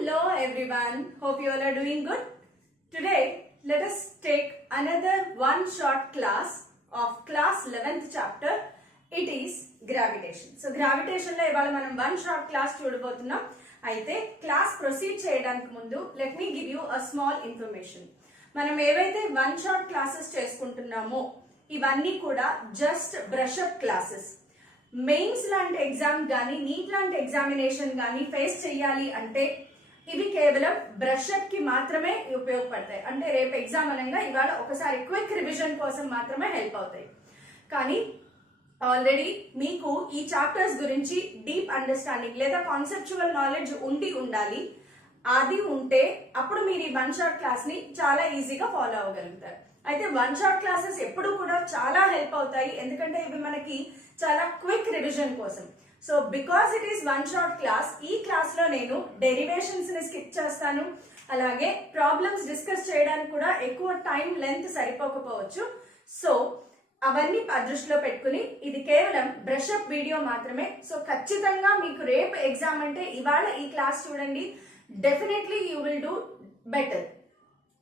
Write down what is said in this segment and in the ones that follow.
Hello everyone, hope you all are doing good. Today let us take another one short class of class 11th chapter. It is gravitation. So gravitation lo ivala manam one short class చూడబోతున్నాం. అయితే class proceed చేయడానికి ముందు let me give you a small information. మనం ఏవైతే one shot classes చేసుకుంటున్నామో ఇవన్నీ కూడా just brush up classes. Mains లాంటి exam కానీ నీట్ లాంటి ఎగ్జామినేషన్ కానీ ఫేస్ చేయాలి అంటే ఇవి కేవలం బ్రష్ అప్ కి మాత్రమే ఉపయోగపడతాయి. అంటే రేపు ఎగ్జామ్ అనగా ఇవాళ ఒకసారి క్విక్ రివిజన్ కోసం మాత్రమే హెల్ప్ అవుతాయి. కానీ ఆల్రెడీ మీకు ఈ చాప్టర్స్ గురించి డీప్ అండర్స్టాండింగ్ లేదా కాన్సెప్చువల్ నాలెడ్జ్ ఉండాలి. అది ఉంటే అప్పుడు మీరు ఈ వన్ షాట్ క్లాస్ ని చాలా ఈజీగా ఫాలో అవ్వగలుగుతారు. అయితే వన్ షాట్ క్లాసెస్ ఎప్పుడు కూడా చాలా హెల్ప్ అవుతాయి, ఎందుకంటే ఇవి మనకి చాలా క్విక్ రివిజన్ కోసం. So because it is one shot class, ఈ క్లాస్ లో నేను డెరివేషన్స్ ని స్కిప్ చేస్తాను. అలాగే ప్రాబ్లమ్స్ డిస్కస్ చేయడానికి కూడా ఎక్కువ టైం లెంత్ సరిపోకపోవచ్చు. సో అవన్నీ దృష్టిలో పెట్టుకుని ఇది కేవలం బ్రష్ అప్ వీడియో మాత్రమే. సో ఖచ్చితంగా మీకు రేపు ఎగ్జామ్ అంటే ఇవాళ ఈ క్లాస్ చూడండి, definitely you will do better.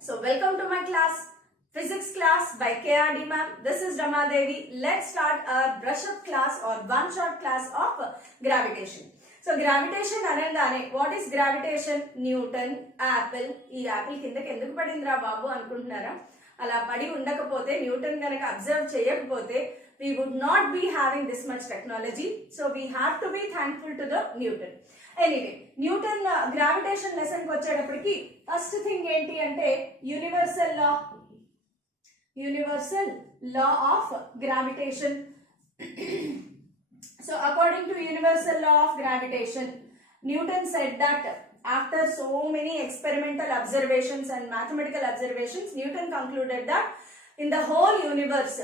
So welcome to my class, Physics class by KRD ma'am. This is Rama Devi. Let's start our brush up class or one shot class of gravitation. So gravitation anandane, what is gravitation? Newton, apple. ఈ Apple కిందకి ఎందుకు పడిందిరా బాబు అనుకుంటున్నారా? అలా పడి ఉండకపోతే, Newton కనుక observe చేయకపోతే we would not be having this much technology. So we have to be thankful to the Newton. Anyway, Newton gravitation lesson కి వచ్చేటప్పటికి ఫస్ట్ థింగ్ ఏంటి అంటే universal law of gravitation. So according to universal law of gravitation, Newton said that after so many experimental observations and mathematical observations, Newton concluded that in the whole universe,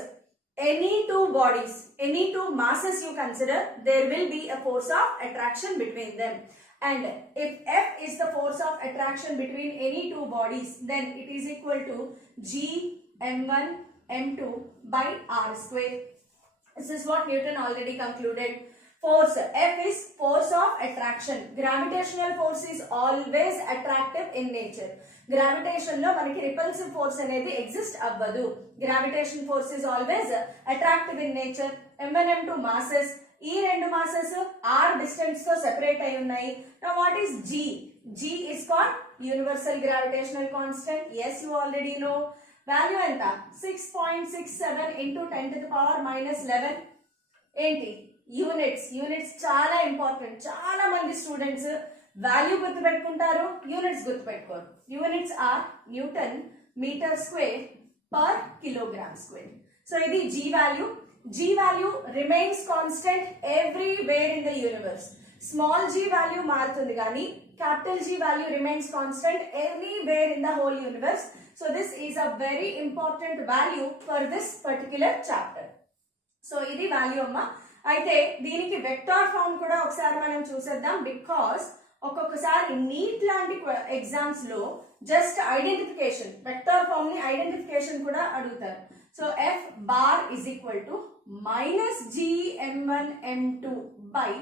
any two bodies, any two masses you consider, there will be a force of attraction between them. And if F is the force of attraction between any two bodies, then it is equal to G m1 m2 by r square. This is what Newton already concluded. Force F is force of attraction. Gravitational force is always attractive in nature. Gravitation lo manaki repulsive force anedi exist avvadu. Gravitation force is always attractive in nature. m1 m2 masses, ee rendu masses r distance tho separate ayi unnayi. Now what is G? G is called universal gravitational constant. Yes, you already know. Value ఎంత? 6.67 into 10 to the power minus 11. ఏంటి? Units చాలా important. చాలా మంది students value గుర్తుపెట్టుకుంటారు, units గుర్తుపెట్టుకోరు. Units are newton meter square per kilogram square. So ఇది G value. G value remains constant everywhere in the universe. Small G value మారుతుంది కానీ capital G value remains constant everywhere in the whole universe. So this is a very important value for this particular chapter. So ఇది value అమ్మా. అయితే దీనికి vector form కూడా ఒకసారి మనం చూసేద్దాం. బికాస్ ఒక్కొక్కసారి నీట్ లాంటి ఎగ్జామ్స్ లో జస్ట్ ఐడెంటిఫికేషన్, వెక్టార్ ఫామ్ ని ఐడెంటిఫికేషన్ కూడా అడుగుతారు. So F bar is equal to minus G m1 m2 by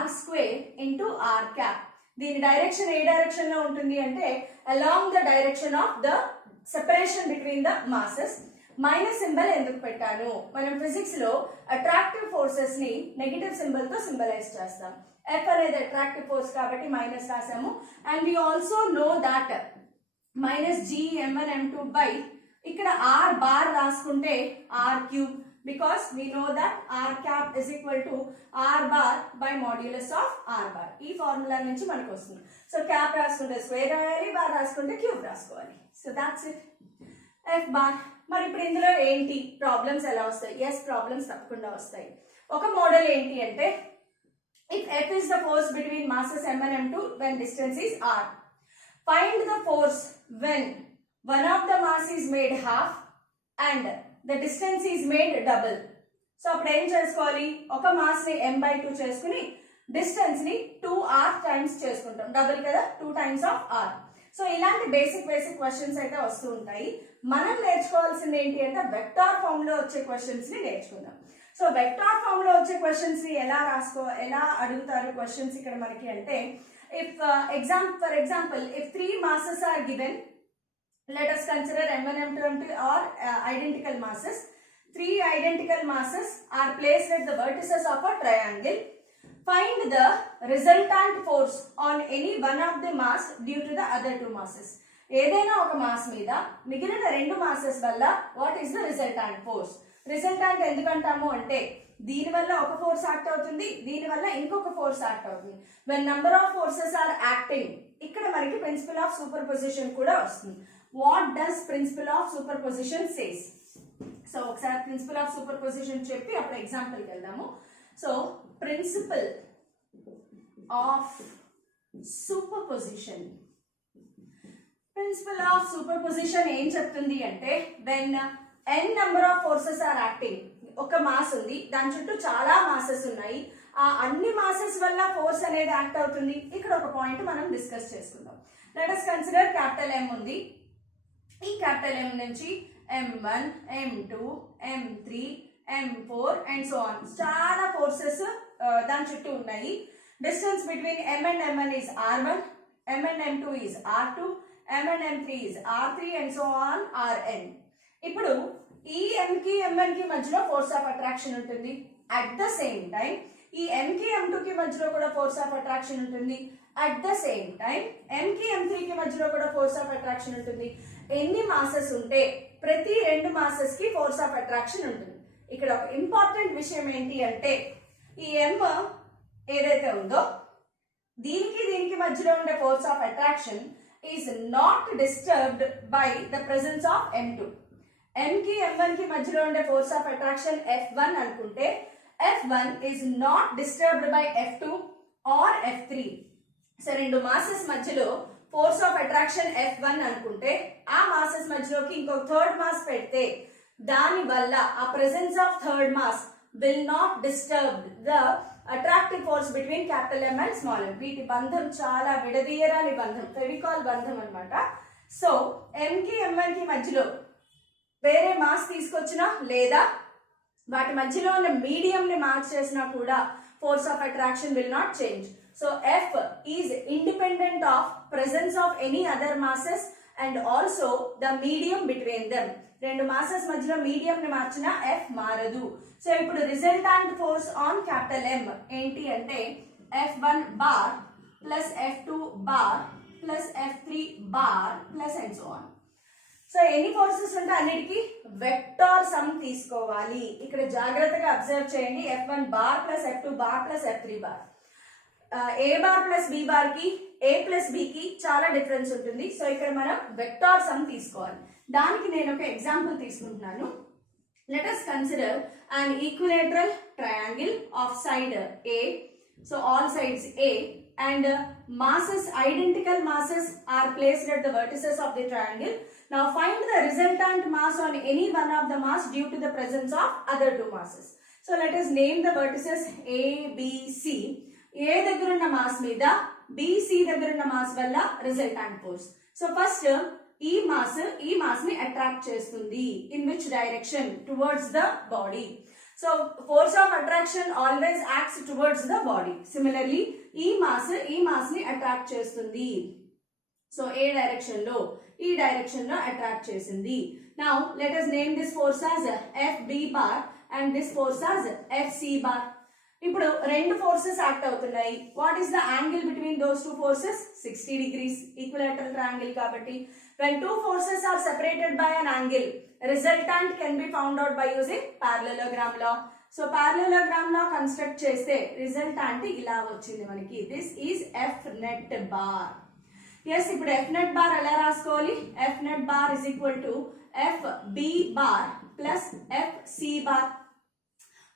r square into r cap. దీని డైరెక్షన్ ఏ డైరెక్షన్ లో ఉంటుంది అంటే along the direction of the separation between the masses. Minus symbol ఎందుకు పెట్టాను? మనం ఫిజిక్స్ లో అట్రాక్టివ్ ఫోర్సెస్ ని నెగటివ్ సింబల్ తో సింబలైజ్ చేస్తాం. F అనేది అట్రాక్టివ్ ఫోర్స్ కాబట్టి మైనస్ రాసాము. And we also know that minus G m1 m2 by ఇక్కడ r బార్ రాసుకుంటే r cube, because we know that r cap is equal to r bar by modulus of r bar. ఈ formula నుంచి మనకు వస్తుంది. So cap రాసుకుంటే square రాయాలి, bar రాసుకుంటే cube రాసుకోవాలి. So that's it. F bar. మరి ఇప్పుడు ఇందులో ఏంటి ప్రాబ్లమ్స్ ఎలా వస్తాయి? ఎస్, ప్రాబ్లమ్స్ తప్పకుండా వస్తాయి. ఒక మోడల్ ఏంటి అంటే if F is the force between masses m1 m2 when distance is r, find the force when one of the mass is made half and the distance is made double. So అప్పుడు ఏం చేసుకోవాలి? ఒక mass ని m/2 చేసుకుని distance ని 2r times చేసుకుంటాం. Double కదా, 2 times of r. So ఇలాంటి బేసిక్ క్వశ్చన్స్ అయితే వస్తూ ఉంటాయి. మనం నేర్చుకోవాల్సింది ఏంటి అంటే వెక్టార్ ఫామ్ లో వచ్చే క్వశ్చన్స్ ని నేర్చుకుందాం. సో వెక్టార్ ఫామ్ లో వచ్చే క్వశ్చన్స్ ని ఎలా అడుగుతారు క్వశ్చన్స్ ఇక్కడ మనకి అంటే if for example, if 3 masses are given, let us consider m1, m2, m3 are identical masses. 3 identical masses are placed at the vertices of a triangle. Find the resultant force on any one of the mass due to the other 2 masses. ఏదైనా ఒక mass మీద మిగిలిన 2 masses వల్ల what is the resultant force? Resultant ఎందుకంటాము అంటే దీని వల్ల ఒక ఫోర్స్ యాక్ట్ అవుతుంది, దీని వల్ల ఇంకొక ఫోర్స్ యాక్ట్ అవుతుంది. when number of forces are acting, ఇక్కడ మనకి ప్రిన్సిపల్ ఆఫ్ సూపర్ పొజిషన్ కూడా వస్తుంది. what does principle of superposition says? So ఒకసారి ప్రిన్సిపల్ ఆఫ్ సూపర్ పొజిషన్ చెప్పి అప్పుడు ఎగ్జాంపుల్కి వెళ్దాము. So principle of superposition, principle of superposition ఏం చెప్తుంది అంటే when n number of forces are acting, ఒక మాస్ ఉంది, దాని చుట్టూ చాలా మాసెస్ ఉన్నాయి, ఆ అన్ని మాసెస్ వల్ల ఫోర్స్ అనేది యాక్ట్ అవుతుంది. ఇక్కడ ఒక పాయింట్ మనం డిస్కస్ చేసుకుందాం. Let us consider capital M ఉంది. ఈ క్యాపిటల్ M నుంచి m1, m2, m3, m4 and so on చాలా ఫోర్సెస్ దాని చుట్టూ ఉన్నాయి. Distance between m and m1 is r1, m and m2 is r2, m and m3 is r3 and so on rn. ఇప్పుడు ఈ m కి m1 కి మధ్యలో force of attraction ఉంటుంది. అట్ ద సేమ్ టైం ఈ m కి m2 కి మధ్యలో కూడా ఫోర్స్ ఆఫ్ అట్రాక్షన్ ఉంటుంది. At the same time m కి m3 కి మధ్యలో కూడా ఫోర్స్ ఆఫ్ అట్రాక్షన్ ఉంటుంది. ఎన్ని మాసెస్ ఉంటే ప్రతి 2 మాసెస్ కి ఫోర్స్ ఆఫ్ అట్రాక్షన్ ఉంటుంది. ఇక్కడ ఒక ఇంపార్టెంట్ విషయం ఏంటి అంటే ఈ m ఏదైతే ఉందో దీనికి దీనికి మధ్యలో ఉండే force of attraction is not disturbed by the presence of m2. m కి m1 కి మధ్యలో ఉండే ఫోర్స్ ఆఫ్ అట్రాక్షన్ f1 అనుకుంటే f1 is not disturbed by f2 or f3. So 2 masses మధ్యలో ఫోర్స్ ఆఫ్ అట్రాక్షన్ f1 అనుకుంటే ఆ masses మధ్యలోకి ఇంకొక థర్డ్ మాస్ పెడితే దాని వల్ల ఆ presence of third mass will not disturb the attractive force between capital M and small m. వీటి బంధం చాలా విడదీయరాని బంధం, ఫెవికాల్ బంధం అన్నమాట. సో m కి m1 కి మధ్యలో వేరే మాస్ తీసుకొచ్చినా లేదా వాటి మధ్యలో ఉన్న మీడియం ని మార్క్ చేసినా కూడా force of attraction will not change. So F is independent of presence of any other masses and also the medium between them. 2 masses మధ్యలో మీడియం ని మార్చినా F మారదు. సో ఇప్పుడు resultant force on capital M ఏంటి అంటే F1 bar plus F2 bar plus F3 bar plus and so on. So ఎన్ని forces ఉంటే అన్నిటికీ వెక్టార్ సమ్ తీసుకోవాలి. ఇక్కడ జాగ్రత్తగా అబ్జర్వ్ చేయండి. F1 bar plus F2 bar plus F3 bar. A bar plus B bar కి ఏ ప్లస్ బి కి చాలా డిఫరెన్స్ ఉంటుంది. సో ఇక్కడ మనం వెక్టార్ సమ్ తీసుకోవాలి. దానికి నేను ఒక ఎగ్జాంపుల్ తీసుకుంటున్నాను. let us consider an equilateral triangle of side A. So all sides A and masses, identical masses are placed at the vertices of the triangle. Now find the resultant mass on any one of the mass due to the presence of other 2 masses. So let us name the vertices A, B, C. A దగ్గర ఉన్న mass మీద B, C దగ్గర ఉన్న mass వల్ల resultant force. So first ఈ mass ని attract చేస్తుంది. In which direction? Towards the body. So force of attraction always acts towards the body. Similarly ఈ మాస్ ని అట్రాక్ట్ చేస్తుంది. సో ఏ డైరెక్షన్ లో? ఈ డైరెక్షన్ లో అట్రాక్ట్ చేసింది. Now let us name this force as FB bar and this force as FC bar. ఇప్పుడు 2 forces act అవుతున్నాయి. What is the angle between those 2 forces? 60 degrees. Equilateral triangle కాబట్టి when 2 forces are separated by an angle, resultant can be found out by using parallelogram law. So parallelogram law construct చేస్తే resultant ఇలా వచ్చింది మనకి. This is F net bar. Yes, ఇప్పుడు F net bar ఎలా రాసుకోవాలి? F net bar is equal to FB bar plus FC bar.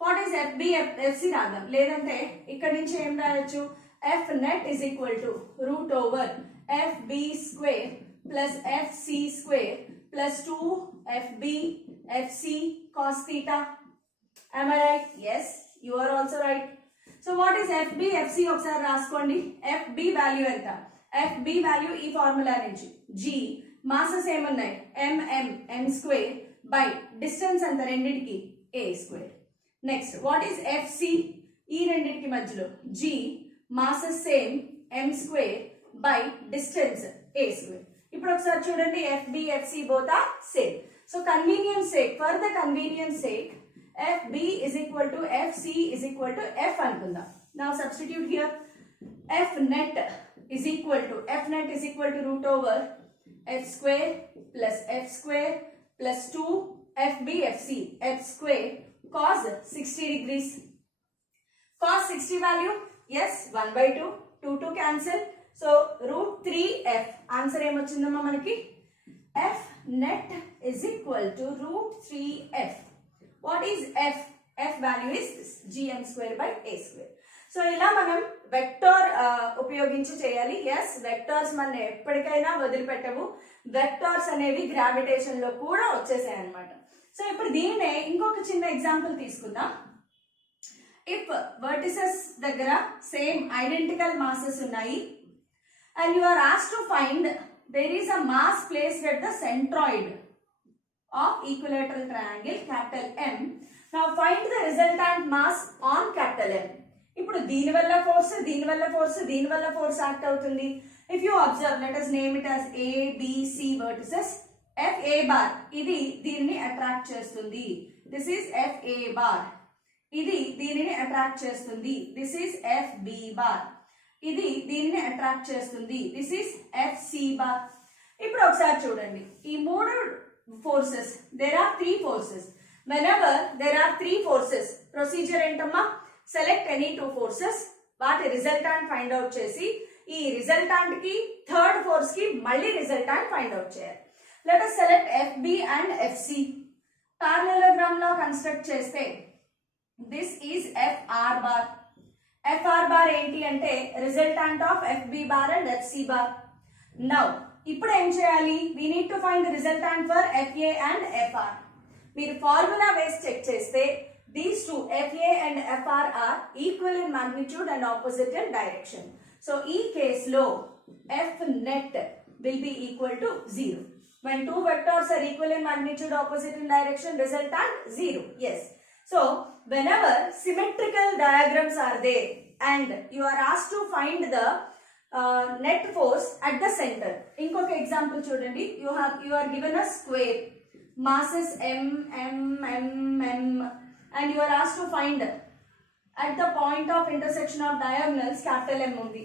What is FB, FC రాద్దాం. లేదంటే ఇక్కడ నుంచి ఏం రాయొచ్చు? F net is equal to root over FB square plus FC square plus 2 FB FC cos theta. Am I right? Yes, you are also right. So what is FB, FC ఒకసారి రాసుకోండి. FB value ఎంత? FB value ఈ formula నుంచి G masses ఏమున్నాయి? m square by distance ఎంత రెండిటికి? A square. Next what is FC? ఈ రెండిటికి మధ్యలో G masses same m square by distance a square. ఇప్పుడు ఒకసారి చూడండి, FB FC both are same. So convenience sake, for the convenience sake, FB is equal to FC is equal to F అనుకుందాం. Now substitute here. F net is equal to root over F square plus F square plus 2 FB FC F square cos 60 degrees. Cos 60 value, yes, 1 by 2, 2 cancel. So root 3f, answer ఏమొచ్చిందమ్మా మనకి? F net is equal to root 3f. What is f? F value is this, gm square by a square. So ఇలా మనం vector ఉపయోగించి చేయాలి. Yes, vectors మన ఎప్పటికైనా వదిలిపెట్టవు. Vectors అనేవి gravitation లో కూడా వచ్చేసాయి అనమాట. సో ఇప్పుడు దీన్నే ఇంకొక చిన్న ఎగ్జాంపుల్ తీసుకుందాం. ఇఫ్ వర్టిసెస్ దగ్గర సేమ్ ఐడెంటికల్ మాసెస్ ఉన్నాయి and you are asked to find there is a mass placed at the centroid of equilateral triangle capital M. Now find the resultant mass on capital M. ఇప్పుడు దీని వల్ల force act అవుతుంది. If you observe, let us name it as A, B, C vertices. FA bar ఇది దీనిని attract చేస్తుంది. This is FA bar. ఇది దీనిని attract చేస్తుంది. This is FB bar. ఇది దీనిని అట్రాక్ట్ చేస్తుంది. This is FC bar. ఇప్పుడు ఒకసారి చూడండి, ఈ మూడు forces, there are 3 forces. whenever there are 3 forces, procedure ఏంటమ్మా? సెలెక్ట్ ఎనీ 2 forces, వాటి రిజల్టాంట్ ఫైండ్ అవుట్ చేసి ఈ రిజల్టాంట్ కి థర్డ్ ఫోర్స్ కి మళ్ళీ రిజల్టాంట్ ఫైండ్ అవుట్ చేయాలి. Let us select FB and FC. Parallelogram లో కన్స్ట్రక్ట్ చేస్తే this is FR bar. FR bar ఏంటి అంటే resultant of FB bar and FC bar. Now ఇప్పుడు ఏం చేయాలి? we need to find the resultant for FA and FR. మీరు formula వేసి check చేస్తే these two, FA and FR are equal in magnitude and opposite in direction. So ఈ case లో F net will be equal to 0. When two vectors are equal in magnitude, opposite in direction, resultant 0. Yes. So whenever symmetrical diagrams are there and you are asked to find the net force at the center. ఇంకొక example చూడండి. you are given a square, masses m m m m, and you are asked to find at the point of intersection of diagonals capital M ఉంది.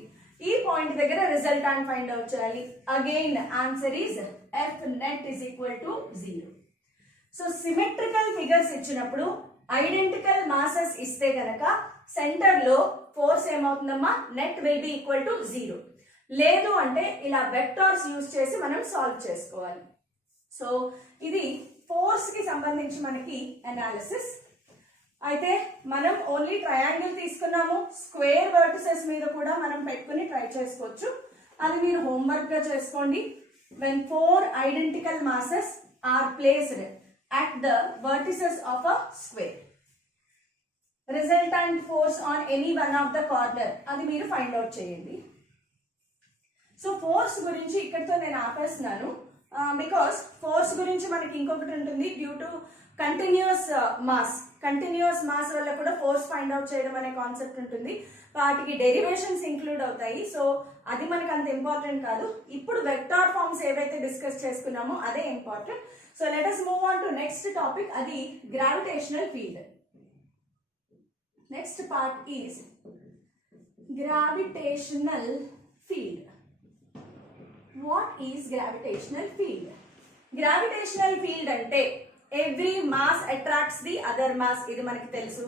ఈ point దగ్గర resultant find out చేయాలి. Again answer is F net is equal to 0. So symmetrical figures ఇచ్చినప్పుడు identical masses ఇస్తే గనక center లో force ఏమవుతుందమ్మా? Net will be equal to 0. లేదు అంటే ఇలా వెక్టార్స్ యూజ్ చేసి మనం సాల్వ్ చేసుకోవాలి. సో ఇది ఫోర్స్ కి సంబంధించి మనకి అనాలిసిస్. అయితే మనం ఓన్లీ ట్రయాంగిల్ తీసుకున్నాము, స్క్వేర్ వర్టిసెస్ మీద కూడా మనం పెట్టుకుని ట్రై చేసుకోవచ్చు. అది మీరు హోంవర్క్ గా చేసుకోండి. when 4 identical masses are placed at the vertices of a square, resultant force on any one of the corner అది మీరు ఫైండ్ అవుట్ చేయండి. సో ఫోర్స్ గురించి ఇక్కడితో నేను ఆపేస్తున్నాను. బికాస్ ఫోర్స్ గురించి మనకి ఇంకొకటి ఉంటుంది. డ్యూ టు కంటిన్యూస్ మాస్ వల్ల కూడా ఫోర్స్ ఫైండ్ అవుట్ చేయడం అనే కాన్సెప్ట్ ఉంటుంది. వాటికి డెరివేషన్స్ ఇంక్లూడ్ అవుతాయి. సో అది మనకు అంత ఇంపార్టెంట్ కాదు. ఇప్పుడు వెక్టార్ ఫార్మ్స్ ఏవైతే డిస్కస్ చేసుకున్నామో అదే important. So let us move on to next topic, అది gravitational field. Next part is gravitational field. What is gravitational field? Gravitational field అంటే every mass attracts the other mass, ఇది మనకి తెలుసు.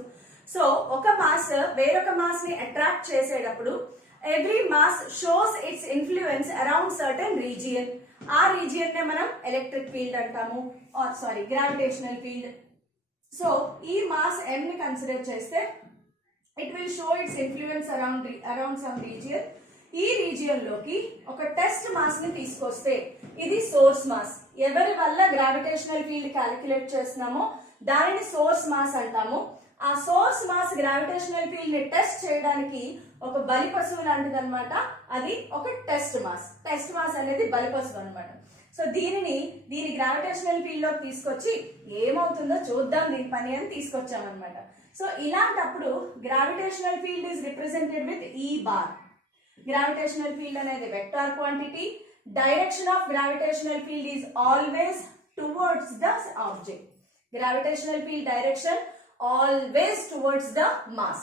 So ఒక mass వేరొక mass ని attract చేసేటప్పుడు every mass shows its influence around certain region. ఆ region నే మనం ఎలక్ట్రిక్ ఫీల్డ్ అంటాము, or sorry gravitational field. So ఈ మాస్ m ని కన్సిడర్ చేస్తే it will show its influence around some region. ఈ రీజియన్ లోకి ఒక టెస్ట్ మాస్ ని తీసుకొస్తే ఇది సోర్స్ మాస్. ఎవరి వల్ల గ్రావిటేషనల్ ఫీల్డ్ క్యాలిక్యులేట్ చేస్తున్నామో దానిని సోర్స్ మాస్ అంటాము. ఆ సోర్స్ మాస్ గ్రావిటేషనల్ ఫీల్డ్ ని టెస్ట్ చేయడానికి ఒక బలిపశువు లాంటిది అనమాట. అది ఒక టెస్ట్ మాస్ అనేది బలిపశువు అనమాట. సో దీని గ్రావిటేషనల్ ఫీల్డ్ లోకి తీసుకొచ్చి ఏమవుతుందో చూద్దాం దీని పని అని తీసుకొచ్చామన్నమాట. సో ఇలాంటప్పుడు gravitational field is represented with ఈ బార్. Gravitational field అనేది vector quantity. Direction of gravitational field is always towards the object. Gravitational field direction always towards the mass.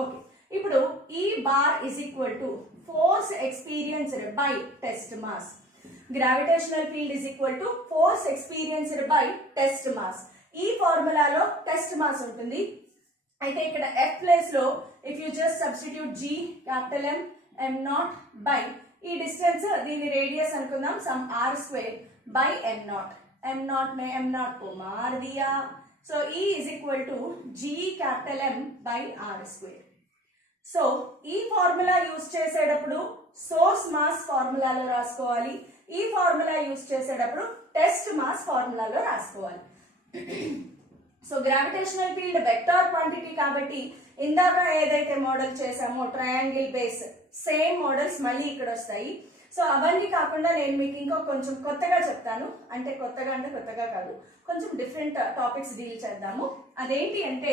Okay. ఇప్పుడు E bar is equal to force experienced by test mass. Gravitational field is equal to force experienced by test mass. ఈ ఫార్ములాలో test mass ఉంటుంది. అయితే ఇక్కడ F place లో if you just substitute G capital M M not by ఈ distance దీని radius అనుకుందాం some R square by M not. M not may M not को मार दिया. So E is equal to G capital M by R square. So ఈ formula use చేసేటప్పుడు source mass ఫార్ములాలో రాసుకోవాలి. ఈ ఫార్ములా యూజ్ చేసేటప్పుడు టెస్ట్ మాస్ ఫార్ములాలో రాసుకోవాలి. So gravitational field vector quantity కాబట్టి ఇందాక ఏదైతే మోడల్ చేసామో ట్రయాంగిల్ బేస్ సేమ్ మోడల్స్ మళ్ళీ ఇక్కడ వస్తాయి. సో అవన్నీ కాకుండా నేను మీకు ఇంకో కొంచెం కొత్తగా చెప్తాను. అంటే కొత్తగా కాదు, కొంచెం డిఫరెంట్ టాపిక్స్ డీల్ చేద్దాము. అదేంటి అంటే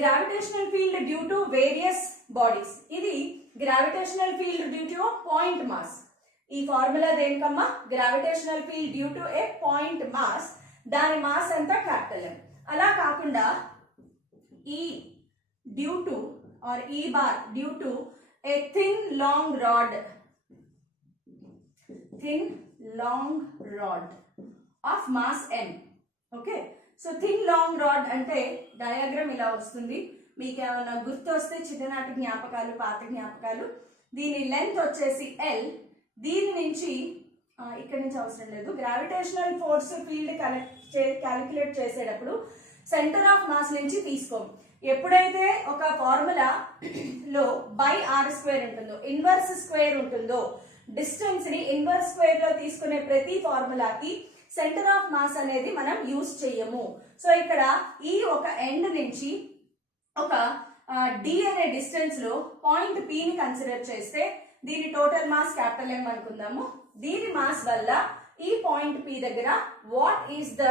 gravitational field due to various bodies. ఇది gravitational field due to point mass. ఈ ఫార్ములా దేనికమ్మా? Gravitational field due to a point mass. దాని మాస్ అంతా క్యాపిటల్ M. అలా కాకుండా E due to r E bar due to a thin long rod of mass M. Okay, so thin long rod అంటే diagram ఇలా వస్తుంది. మీకు ఏమైనా గుర్తు వస్తే చిన్ననాటి జ్ఞాపకాలు, పాత జ్ఞాపకాలు. దీని లెంత్ వచ్చేసి L. దీని నుంచి ఇక్కడ నుంచి అవసరం లేదు. గ్రావిటేషనల్ ఫోర్స్ ఫీల్డ్ క్యాలిక్యులేట్ చేసేటప్పుడు సెంటర్ ఆఫ్ మాస్ నుంచి తీసుకోం. ఎప్పుడైతే ఒక ఫార్ములా లో బై ఆర్ స్క్వేర్ ఉంటుందో, ఇన్వర్స్ స్క్వేర్ ఉంటుందో, డిస్టెన్స్ ని ఇన్వర్స్ స్క్వేర్ లో తీసుకునే ప్రతి ఫార్ములాకి సెంటర్ ఆఫ్ మాస్ అనేది మనం యూజ్ చెయ్యము. సో ఇక్కడ ఈ ఒక ఎండ్ నుంచి ఒక డి అనే డిస్టెన్స్ లో పాయింట్ పి ని కన్సిడర్ చేస్తే దీని టోటల్ మాస్ క్యాపిటల్ M అనుకుందాము. దీని మాస్ వల్ల ఈ పాయింట్ పి దగ్గర what is the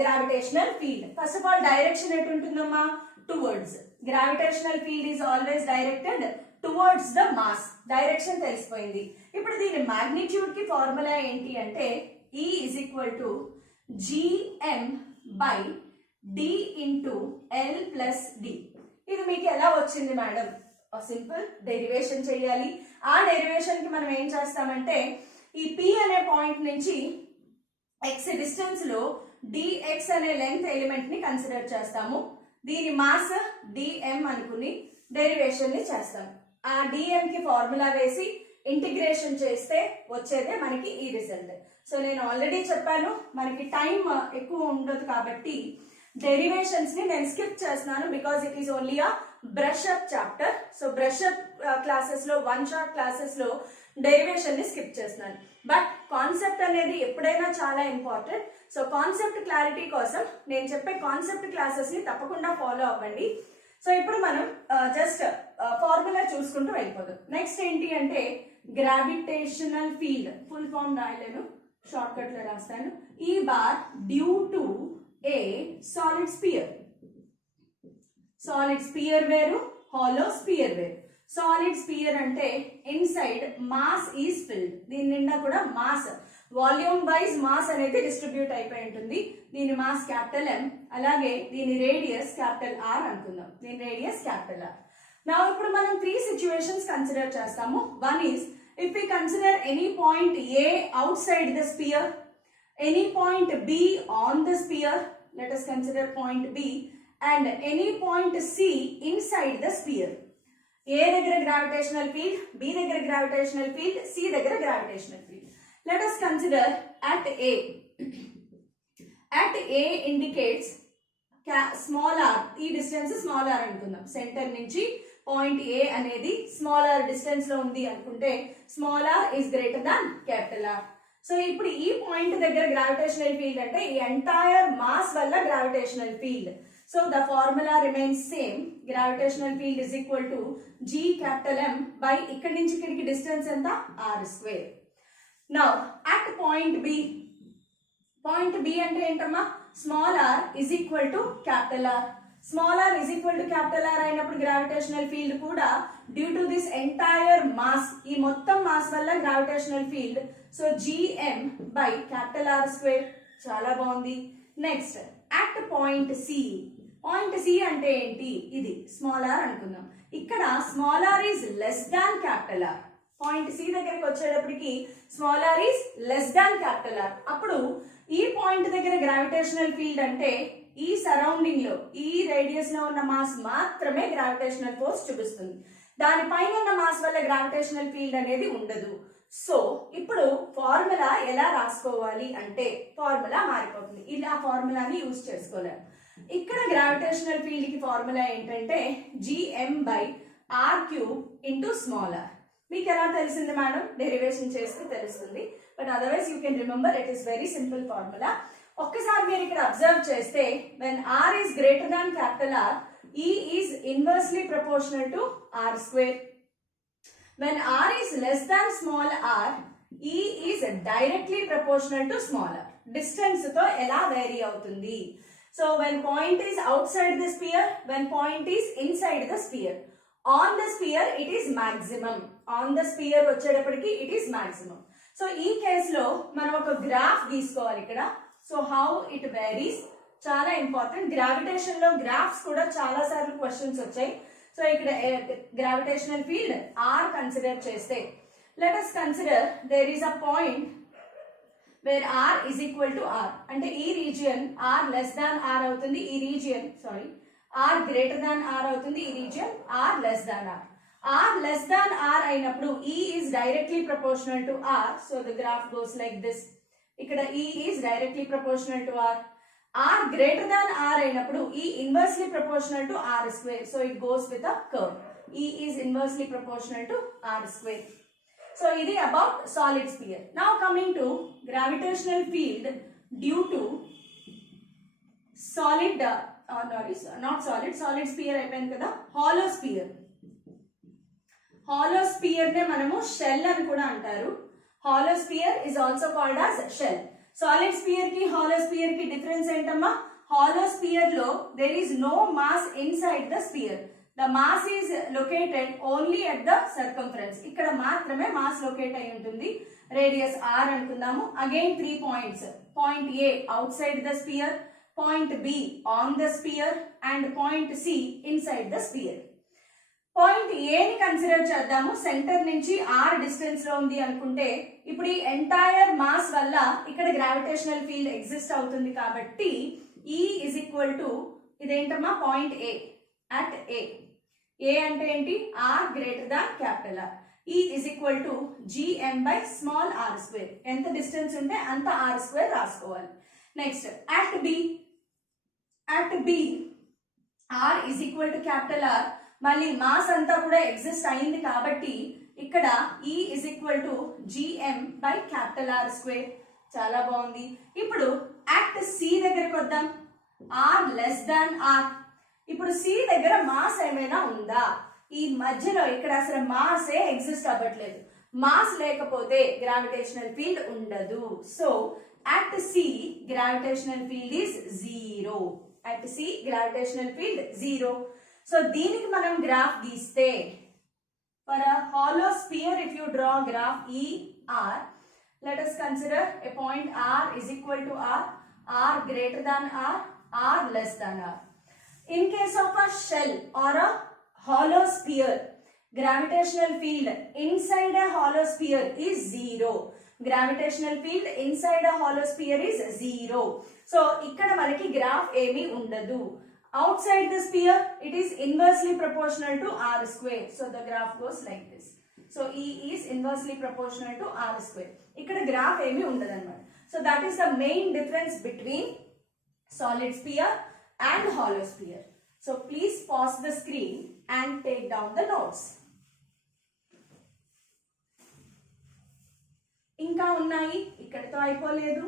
gravitational field? First of all direction ఎటు ఉంటుందమ్మా? Towards. Gravitational field is always directed towards the mass. Direction తెలిసిపోయింది. ఇప్పుడు దీని మాగ్నిట్యూడ్ కి ఫార్ములా ఏంటి అంటే E is equal to GM by D into L plus D. ఇది మీకు ఎలా వచ్చింది మేడం? సింపుల్ డెరివేషన్ చేయాలి. ఆ డెరివేషన్ కి మనం ఏం చేస్తామంటే ఈ P అనే పాయింట్ నుంచి x డిస్టెన్స్ లో dx అనే లెంగ్త్ ఎలిమెంట్ ని కన్సిడర్ చేస్తాము. దీని మాస్ dm అనుకుని డెరివేషన్ ని చేస్తాం. ఆ dm కి ఫార్ములా వేసి ఇంటిగ్రేషన్ చేస్తే వచ్చేదే మనకి ఈ రిజల్ట్. సో నేను ఆల్రెడీ చెప్పాను మనకి టైం ఎక్కువ ఉండదు కాబట్టి డెరివేషన్స్ ని నేను స్కిప్ చేస్తున్నాను. Because it is only a brush up chapter. So brush up classes లో, వన్ షాట్ క్లాసెస్ లో డెరివేషన్ ని స్కిప్ చేస్తున్నాను. బట్ కాన్సెప్ట్ అనేది ఎప్పుడైనా చాలా ఇంపార్టెంట్. సో కాన్సెప్ట్ క్లారిటీ కోసం నేను చెప్పే కాన్సెప్ట్ క్లాసెస్ ని తప్పకుండా ఫాలో అవ్వండి. సో ఇప్పుడు మనం జస్ట్ ఫార్ములా చూసుకుంటూ వెళ్ళిపోదాం. నెక్స్ట్ ఏంటి అంటే గ్రావిటేషనల్ ఫీల్డ్ ఫుల్ ఫామ్ రాయలేను, షార్ట్ కట్ లో రాస్తాను. ఈ bar due to a solid sphere. Solid sphere వేరు, హాలో స్పియర్ వేరు. సాలిడ్ స్పియర్ అంటే ఇన్సైడ్ మాస్ ఈజ్ ఫిల్డ్. దీని నిండా కూడా మాస్, వాల్యూమ్ వైజ్ మాస్ అనేది డిస్ట్రిబ్యూట్ అయిపోయి ఉంటుంది. దీని మాస్ క్యాపిటల్ M, అలాగే దీని రేడియస్ క్యాపిటల్ R అనుకుందాం. దీని రేడియస్ క్యాపిటల్ R. నా ఇప్పుడు మనం 3 సిచ్యువేషన్స్ కన్సిడర్ చేస్తాము. One is if we consider any point A outside the sphere, any point B on the sphere, let us consider point B, and any point C inside the sphere. A దగ్గర gravitational field, B దగ్గర gravitational field, C దగ్గర gravitational field. Let us consider at A. At A indicates small r. ఈ distance small r అనుకుందాం. Centre నుంచి point A అనేది small r distance లో ఉంది అనుకుంటే small r is greater than capital R. So ఇప్పుడు ఈ పాయింట్ దగ్గర గ్రావిటేషనల్ ఫీల్డ్ అంటే ఈ ఎంటైర్ మాస్ వల్ల gravitational field. So the formula remains same. Gravitational field is equal to G capital M by ఇక్కడి నుంచి ఇక్కడికి డిస్టెన్స్ ఎంత? R square. Now at point B. Point B అంటే ఏంటమ్మా? Small r is equal to capital R. Small R is equal to capital R అయినప్పుడు gravitational field కూడా due to this entire mass, ఈ మొత్తం మాస్ వల్ల gravitational field, so gm by capital R square. చాలా బాగుంది. Next at point C. Point C అంటే ఏంటి? ఇది స్మాల్ ఆర్ అనుకుందాం. ఇక్కడ small R is less than capital R. Point C దగ్గరికి వచ్చేటప్పటికి small R is less than capital R. అప్పుడు ఈ పాయింట్ దగ్గర గ్రావిటేషనల్ ఫీల్డ్ అంటే ఈ సరౌండింగ్ లో, ఈ రేడియస్ లో ఉన్న మాస్ మాత్రమే గ్రావిటేషనల్ ఫోర్స్ చూపిస్తుంది. దానిపైన ఉన్న మాస్ వల్ల గ్రావిటేషనల్ ఫీల్డ్ అనేది ఉండదు. సో ఇప్పుడు ఫార్ములా ఎలా రాసుకోవాలి అంటే ఫార్ములా మారిపోతుంది. ఇలా ఫార్ములాని యూజ్ చేసుకోలేము. ఇక్కడ గ్రావిటేషనల్ ఫీల్డ్ కి ఫార్ములా ఏంటంటే gm by r cube into small R. మీకు ఎలా తెలిసింది మేడం? డెరివేషన్ చేస్తే తెలుస్తుంది. But otherwise you can remember, it is very simple formula. ఒక్కసారి మీరు ఇక్కడ అబ్జర్వ్ చేస్తే when r is greater than capital R, E is inversely proportional to r square. When r is less than small r, E is directly proportional to small r. Distance తో ఎలా vary అవుతుంది? So when point is outside the sphere, when point is inside the sphere. On the sphere it is maximum. On the sphere వచ్చేటప్పటికి it is maximum. So ఈ కేసులో మనం ఒక graph గీసుకోవాలి ఇక్కడ. సో హౌ ఇట్ వేరీస్ చాలా important. Gravitation లో graphs కూడా చాలా సార్లు క్వశ్చన్స్ వచ్చాయి. సో ఇక్కడ గ్రావిటేషనల్ ఫీల్డ్ ఆర్ కన్సిడర్ చేస్తే, let us consider there is a point where R is equal to R. అంటే ఈ రీజియన్ ఆర్ లెస్ దాన్ ఆర్ అవుతుంది, ఈ రీజియన్ ఆర్ గ్రేటర్ దాన్ ఆర్ అవుతుంది, ఈ రీజియన్ R less than R. R less than r అయినప్పుడు E is directly proportional to r. So the graph goes like this. ఇక్కడ E is directly proportional to r. R greater than r అయినప్పుడు E inversely proportional to r square. So it goes with a curve. E is inversely proportional to r square. So ఇది about solid sphere. Now coming to gravitational field due to solid, not solid, solid sphere అయిపోయింది కదా, hollow spear. Hollow spear నే మనము shell అని కూడా అంటారు. Hollow sphere is also called as shell. Solid sphere కి hollow sphere కి difference ఏంటమ్మా? హాలో స్పియర్ లో there is no mass inside the sphere. The mass is located only at the circumference. ఇక్కడ మాత్రమే మాస్ లొకేట్ అయి ఉంటుంది. Radius r అనుకుందాము. Again 3 points. Point A outside the sphere, point B on the sphere and point C inside the sphere. Point A ని consider చేద్దాము. Centre నుంచి r distance లో ఉంది అనుకుంటే ఇప్పుడు ఈ ఎంటైర్ మాస్ వల్ల ఇక్కడ గ్రావిటేషనల్ ఫీల్డ్ ఎగ్జిస్ట్ అవుతుంది కాబట్టి E ఇస్ ఈక్వల్ టు ఇదేంటమ్మా? Point A. At A. A అంటే ఏంటి? r greater than capital R. E is equal to gm by small r square. ఎంత డిస్టెన్స్ ఉంటే అంత r స్క్వేర్ రాసుకోవాలి. Next at B. At B r is equal to capital R. మళ్ళీ mass అంతా కూడా exist అయింది కాబట్టి ఇక్కడ E is equal to gm by capital R square. చాలా బాగుంది. ఇప్పుడు అట్ C దగ్గరకు వద్దాం. r less than r. ఇప్పుడు C దగ్గర మాస్ ఏమైనా ఉందా? ఈ మధ్యలో ఇక్కడ అసలు మాసే ఎగ్జిస్ట్ అవ్వట్లేదు. మాస్ లేకపోతే గ్రావిటేషనల్ ఫీల్డ్ ఉండదు. So at C gravitational field is 0. At C gravitational field 0. So దీనికి మనం గ్రాఫ్ గీస్తే, for a hollow sphere if you draw graph ER, let us consider a point R is equal to R, R greater than R, R less than R. In case of a shell or a hollow sphere, gravitational field inside a hollow sphere is 0. Gravitational field inside a hollow sphere is 0. So ikkada manaki graph emi undadu. Outside the sphere it is inversely proportional to R square. So the graph goes like this. So E is inversely proportional to R square. Ikkada graph emi undadannamata. So that is the main difference between solid sphere and hollow sphere. So please pause the screen and take down the notes. ఇంకా ఉన్నాయి, ఇక్కడితో అయిపోలేదు.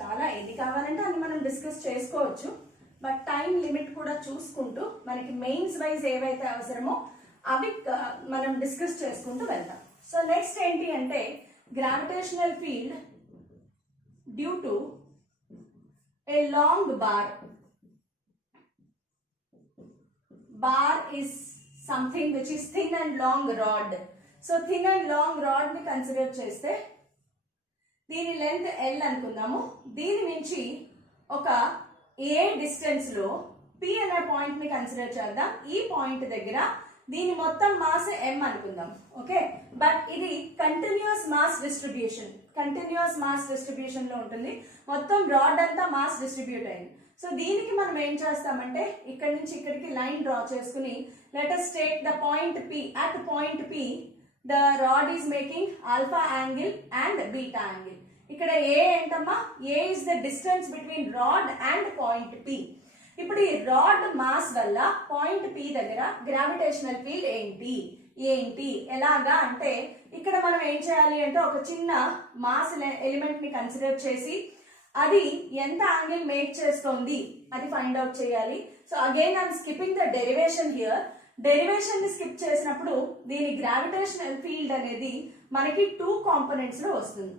చాలా ఎన్ని కావాలంటే అన్ని మనం discuss చేసుకోవచ్చు. బట్ టైం లిమిట్ కూడా చూసుకుంటూ మనకి మెయిన్స్ వైజ్ ఏవైతే అవసరమో అవి మనం డిస్కస్ చేసుకుంటూ వెళ్తాం. సో నెక్స్ట్ ఏంటి అంటే gravitational field due to a long bar bar is something which is thin and long rod. So thin and long rod ని కన్సిడర్ చేస్తే దీని లెంత్ L అనుకుందాము. దీని నుంచి ఒక ఏ డిస్టెన్స్ లో P అనే పాయింట్ ని కన్సిడర్ చేద్దాం. ఈ పాయింట్ దగ్గర దీని మొత్తం మాస్ M అనుకుందాం. ఓకే, బట్ ఇది కంటిన్యూస్ మాస్ డిస్ట్రిబ్యూషన్ లో ఉంటుంది. మొత్తం రాడ్ అంతా మాస్ డిస్ట్రిబ్యూట్ అయింది. సో దీనికి మనం ఏం చేస్తామంటే ఇక్కడ నుంచి ఇక్కడికి లైన్ డ్రా చేసుకుని let us take the point P. At point P the rod is making alpha angle and beta angle. ఇక్కడ A ఏంటమ్మా? A is the distance between rod and point P. ఇప్పుడు ఈ రాడ్ మాస్ వల్ల point P దగ్గర gravitational field ఏంటి ఎలాగా అంటే ఇక్కడ మనం ఏం చేయాలి అంటే ఒక చిన్న మాస్ ఎలిమెంట్ ని కన్సిడర్ చేసి అది ఎంత యాంగిల్ మేక్ చేస్తోంది అది ఫైండ్ అవుట్ చేయాలి. So again I'm skipping the derivation here. Derivation ని స్కిప్ చేసినప్పుడు దీని గ్రావిటేషనల్ ఫీల్డ్ అనేది మనకి 2 కాంపోనెంట్స్ లో వస్తుంది.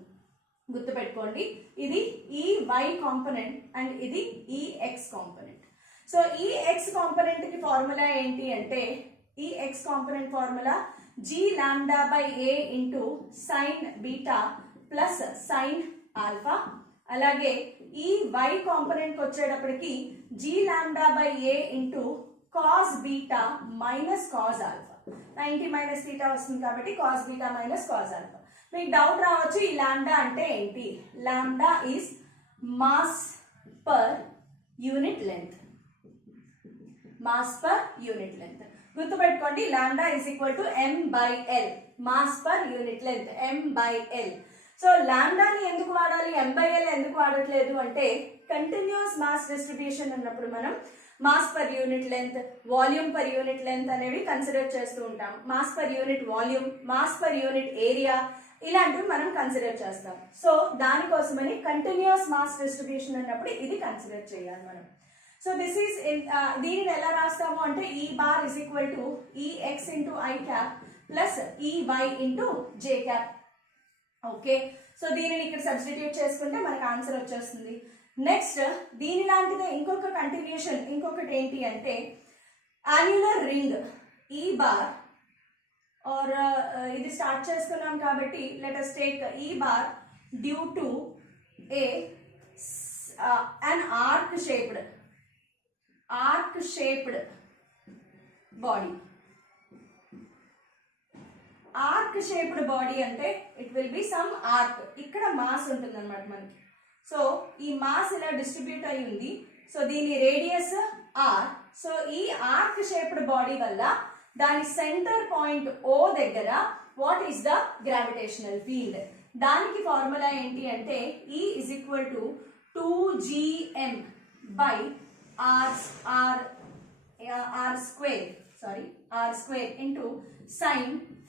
గుర్తుపెట్టుకోండి, ఇది ఈ y కాంపోనెంట్ అండ్ ఇది ఈ x కాంపోనెంట్. సో ఈ x కాంపోనెంట్ కి ఫార్ములా ఏంటి అంటే ఈ x component formula g lambda by a into sin beta plus sin alpha. అలాగే ఈ y కాంపోనెంట్ కి వచ్చేటప్పటికి g lambda by a into cos beta minus cos alpha. 90 minus theta వస్తుంది కాబట్టి cos beta minus cos alpha. మీకు డౌట్ రావచ్చు ఈ లాంబ్డా అంటే ఏంటి? Lambda is mass per unit length. గుర్తుపెట్టుకోండి, lambda is equal to m/l. Mass per unit length m/l. సో లాంబ్డాని ఎందుకు వాడాలి, m/l ఎందుకు వాడట్లేదు అంటే కంటిన్యూస్ మాస్ డిస్ట్రిబ్యూషన్ ఉన్నప్పుడు మనం mass per unit length, volume per unit length అనేవి కన్సిడర్ చేస్తూ ఉంటాం. Mass per unit volume, mass per unit area ఇలాంటివి మనం కన్సిడర్ చేస్తాం. సో దానికోసమని కంటిన్యూస్ మాస్ డిస్ట్రిబ్యూషన్ అన్నప్పుడు ఇది కన్సిడర్ చేయాలి మనం. సో దిస్ ఈస్ దీనిని ఎలా రాస్తాము అంటే ఈ bar is equal to EX into I cap plus EY into J cap. Okay, so దీనిని ఇక్కడ సబ్స్టిట్యూట్ చేసుకుంటే మనకు ఆన్సర్ వచ్చేస్తుంది. నెక్స్ట్ దీని లాంటిదే ఇంకొక కంటిన్యూషన్, ఇంకొకటి ఏంటి అంటే యాన్యులర్ రింగ్ ఈ బార్ और ఇది స్టార్ట్ చేసుకున్నాం కాబట్టి let us take E bar due to an arc shaped body. Arc shaped body అంటే it will be some arc. ఇక్కడ మాస్ ఉంటుంది అనమాట మనకి. సో ఈ మాస్ ఇలా డిస్ట్రిబ్యూట్ అయి ఉంది. సో దీని రేడియస్ r. సో ఈ ఆర్క్ షేప్డ్ బాడీ వల్ల దాని సెంటర్ పాయింట్ O దగ్గర what is the gravitational field? దానికి ఫార్ములా ఏంటి అంటే E is equal to 2gm by r square into sin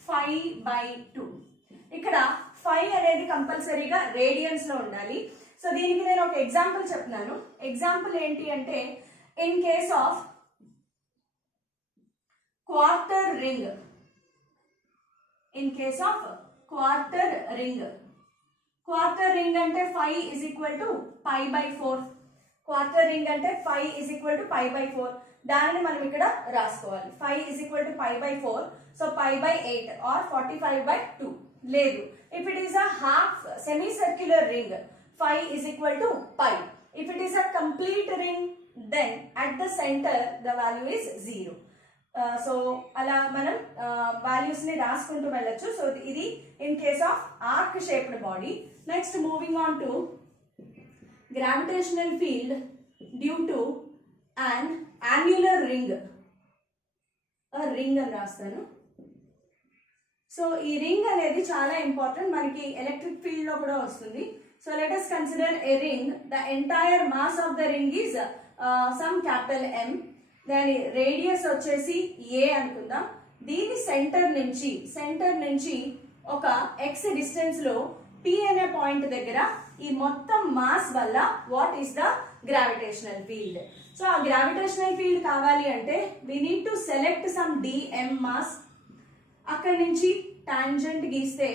phi by 2. ఇక్కడ phi అనేది కంపల్సరీగా రేడియన్స్ లో ఉండాలి. సో దీనికి నేను ఒక ఎగ్జాంపుల్ చెప్తున్నాను. ఎగ్జాంపుల్ ఏంటి అంటే in case of quarter ring, in case of quarter ring అంటే phi is equal to pi by 4. quarter ring అంటే phi is equal to pi by 4. దానిని మనం ఇక్కడ రాసుకోవాలి. phi is equal to pi by 4. So pi by 8 or 45 by 2. లేదు, if it is a half semicircular ring phi is equal to pi. if it is a complete ring then at the center the value is 0. So అలా మనం values ని రాసుకుంటూ వెళ్ళొచ్చు. So ఇది in case of arc shaped body. Next moving on to gravitational field due to an annular ring. Ring అని రాస్తాను. So ఈ ring అనేది చాలా ఇంపార్టెంట్, మనకి ఎలక్ట్రిక్ ఫీల్డ్ లో కూడా వస్తుంది. So let us consider a ring. The entire mass of the ring is some capital M. దాని రేడియస్ వచ్చేసి A అనుకుందాం. దీని సెంటర్ నుంచి ఒక x డిస్టెన్స్ లో P అనే పాయింట్ దగ్గర ఈ మొత్తం మాస్ వల్ల what is the gravitational field? So ఆ గ్రావిటేషనల్ ఫీల్డ్ కావాలి అంటే we need to select some dm mass. అక్కడి నుంచి టాంజెంట్ గీస్తే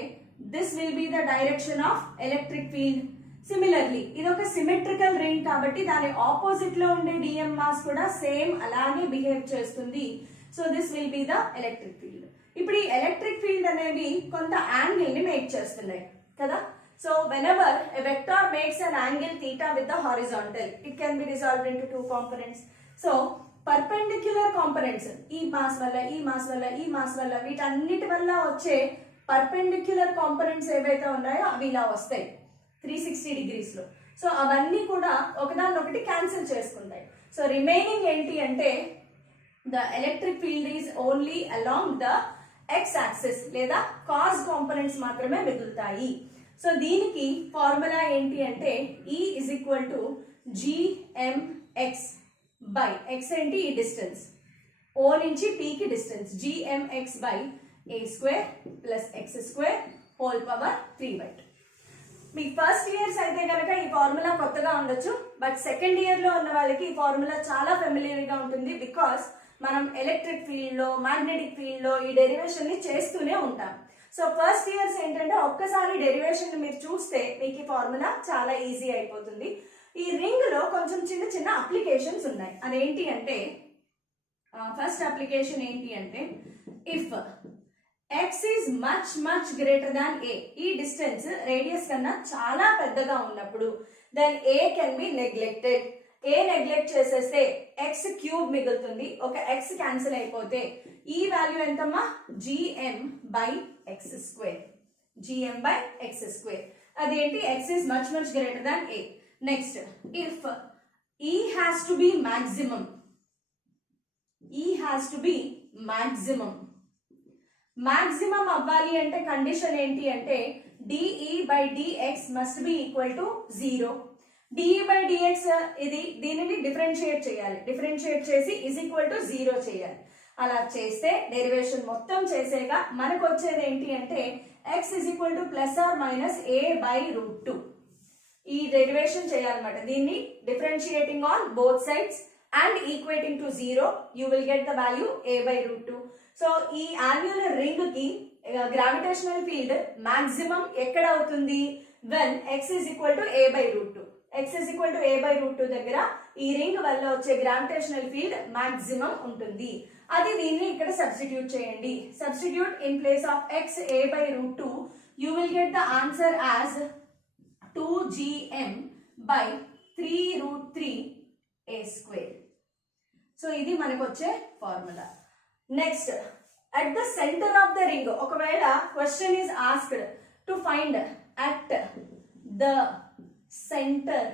this will be the direction of electric field. Similarly ఇది ఒక సిమెట్రికల్ రింగ్ కాబట్టి దాని ఆపోజిట్ లో ఉండే డిఎం మాస్ కూడా సేమ్ అలాగే బిహేవ్ చేస్తుంది. So this will be the electric field. ఇప్పుడు ఈ ఎలక్ట్రిక్ ఫీల్డ్ అనేవి కొంత యాంగిల్ ని మేక్ చేస్తున్నాయి కదా. So whenever a vector makes an angle theta with the horizontal, it can be resolved into two components. So perpendicular components, ఈ mass వల్ల ఈ మాస్ వల్ల ఈ మాస్ వల్ల వీటన్నిటి వల్ల వచ్చే పర్పెండిక్యులర్ కాంపోనెంట్స్ ఏవైతే ఉన్నాయో అవి ఇలా వస్తాయి 360 డిగ్రీస్ లో. సో అవన్నీ కూడా ఒకదాన్నొకటి క్యాన్సిల్ చేసుకుంటాయి. సో రిమైనింగ్ ఏంటి అంటే the electric field is only along the X axis లేదా కాస్ కాంపోనెంట్స్ మాత్రమే మిగులుతాయి. సో దీనికి ఫార్ములా ఏంటి అంటే E is equal to gmx by x ఏంటి ఈ డిస్టెన్స్ O నుంచి P కి distance gmx by a square plus x square whole power 3/2. Me first years అయితే కనుక ఈ ఫార్ములా కొత్తగా ఉండొచ్చు, బట్ సెకండ్ ఇయర్ లో ఉన్న వాళ్ళకి ఈ ఫార్ములా చాలా ఫెమిలియర్ గా ఉంటుంది. బికాస్ మనం ఎలక్ట్రిక్ ఫీల్డ్ లో మ్యాగ్నెటిక్ ఫీల్డ్ లో ఈ డెరివేషన్ ని చేస్తూనే ఉంటాం. సో ఫస్ట్ ఇయర్స్ ఏంటంటే ఒక్కసారి డెరివేషన్ మీరు చూస్తే మీకు ఈ ఫార్ములా చాలా ఈజీ అయిపోతుంది. ఈ రింగ్ లో కొంచెం చిన్న చిన్న అప్లికేషన్స్ ఉన్నాయి. అదేంటి అంటే ఫస్ట్ అప్లికేషన్ ఏంటి అంటే if x is much greater than a, ఈ డిస్టెన్స్ రేడియస్ కన్నా చాలా పెద్దగా ఉన్నప్పుడు then a can be neglected. a neglect చేసేస్తే x క్యూబ్ మిగులుతుంది. ఒక x క్యాన్సిల్ అయిపోతే ఈ వాల్యూ ఎంతమ్మా gm by x square. gm by x square అదేంటి x is much greater than a. Next if e has to be maximum, e has to be maximum maximum అవ్వాలి అంటే condition ఏంటి అంటే d e by d x must be equal to 0. D e by d x దీనిని differentiate చేయాలి. Differentiate చేసి is equal to 0 చేయాలి. అలా చేస్తే డెరివేషన్ మొత్తం చేసేగా మనకు వచ్చేది ఏంటి అంటే x is equal to plus or minus a by root 2. ఈ డెరివేషన్ చేయాలన్నమాట. దీన్ని differentiating on both sides and equating to 0, you will get the value a by root 2. So ఈ angular ring కి gravitational field maximum ఎక్కడ అవుతుంది when x is equal to a by root 2. x is equal to a by root 2 దగ్గర ఈ ring వల్ల వచ్చే gravitational field maximum ఉంటుంది. అది దీన్ని ఇక్కడ సబ్స్టిట్యూట్ చేయండి. Substitute in place of x a by root 2, you will get the answer as 2gm by 3 root 3 a square. సో ఇది మనకు వచ్చే ఫార్ములా. Next at the center of the ring, ఒకవేళ question is asked to find at the center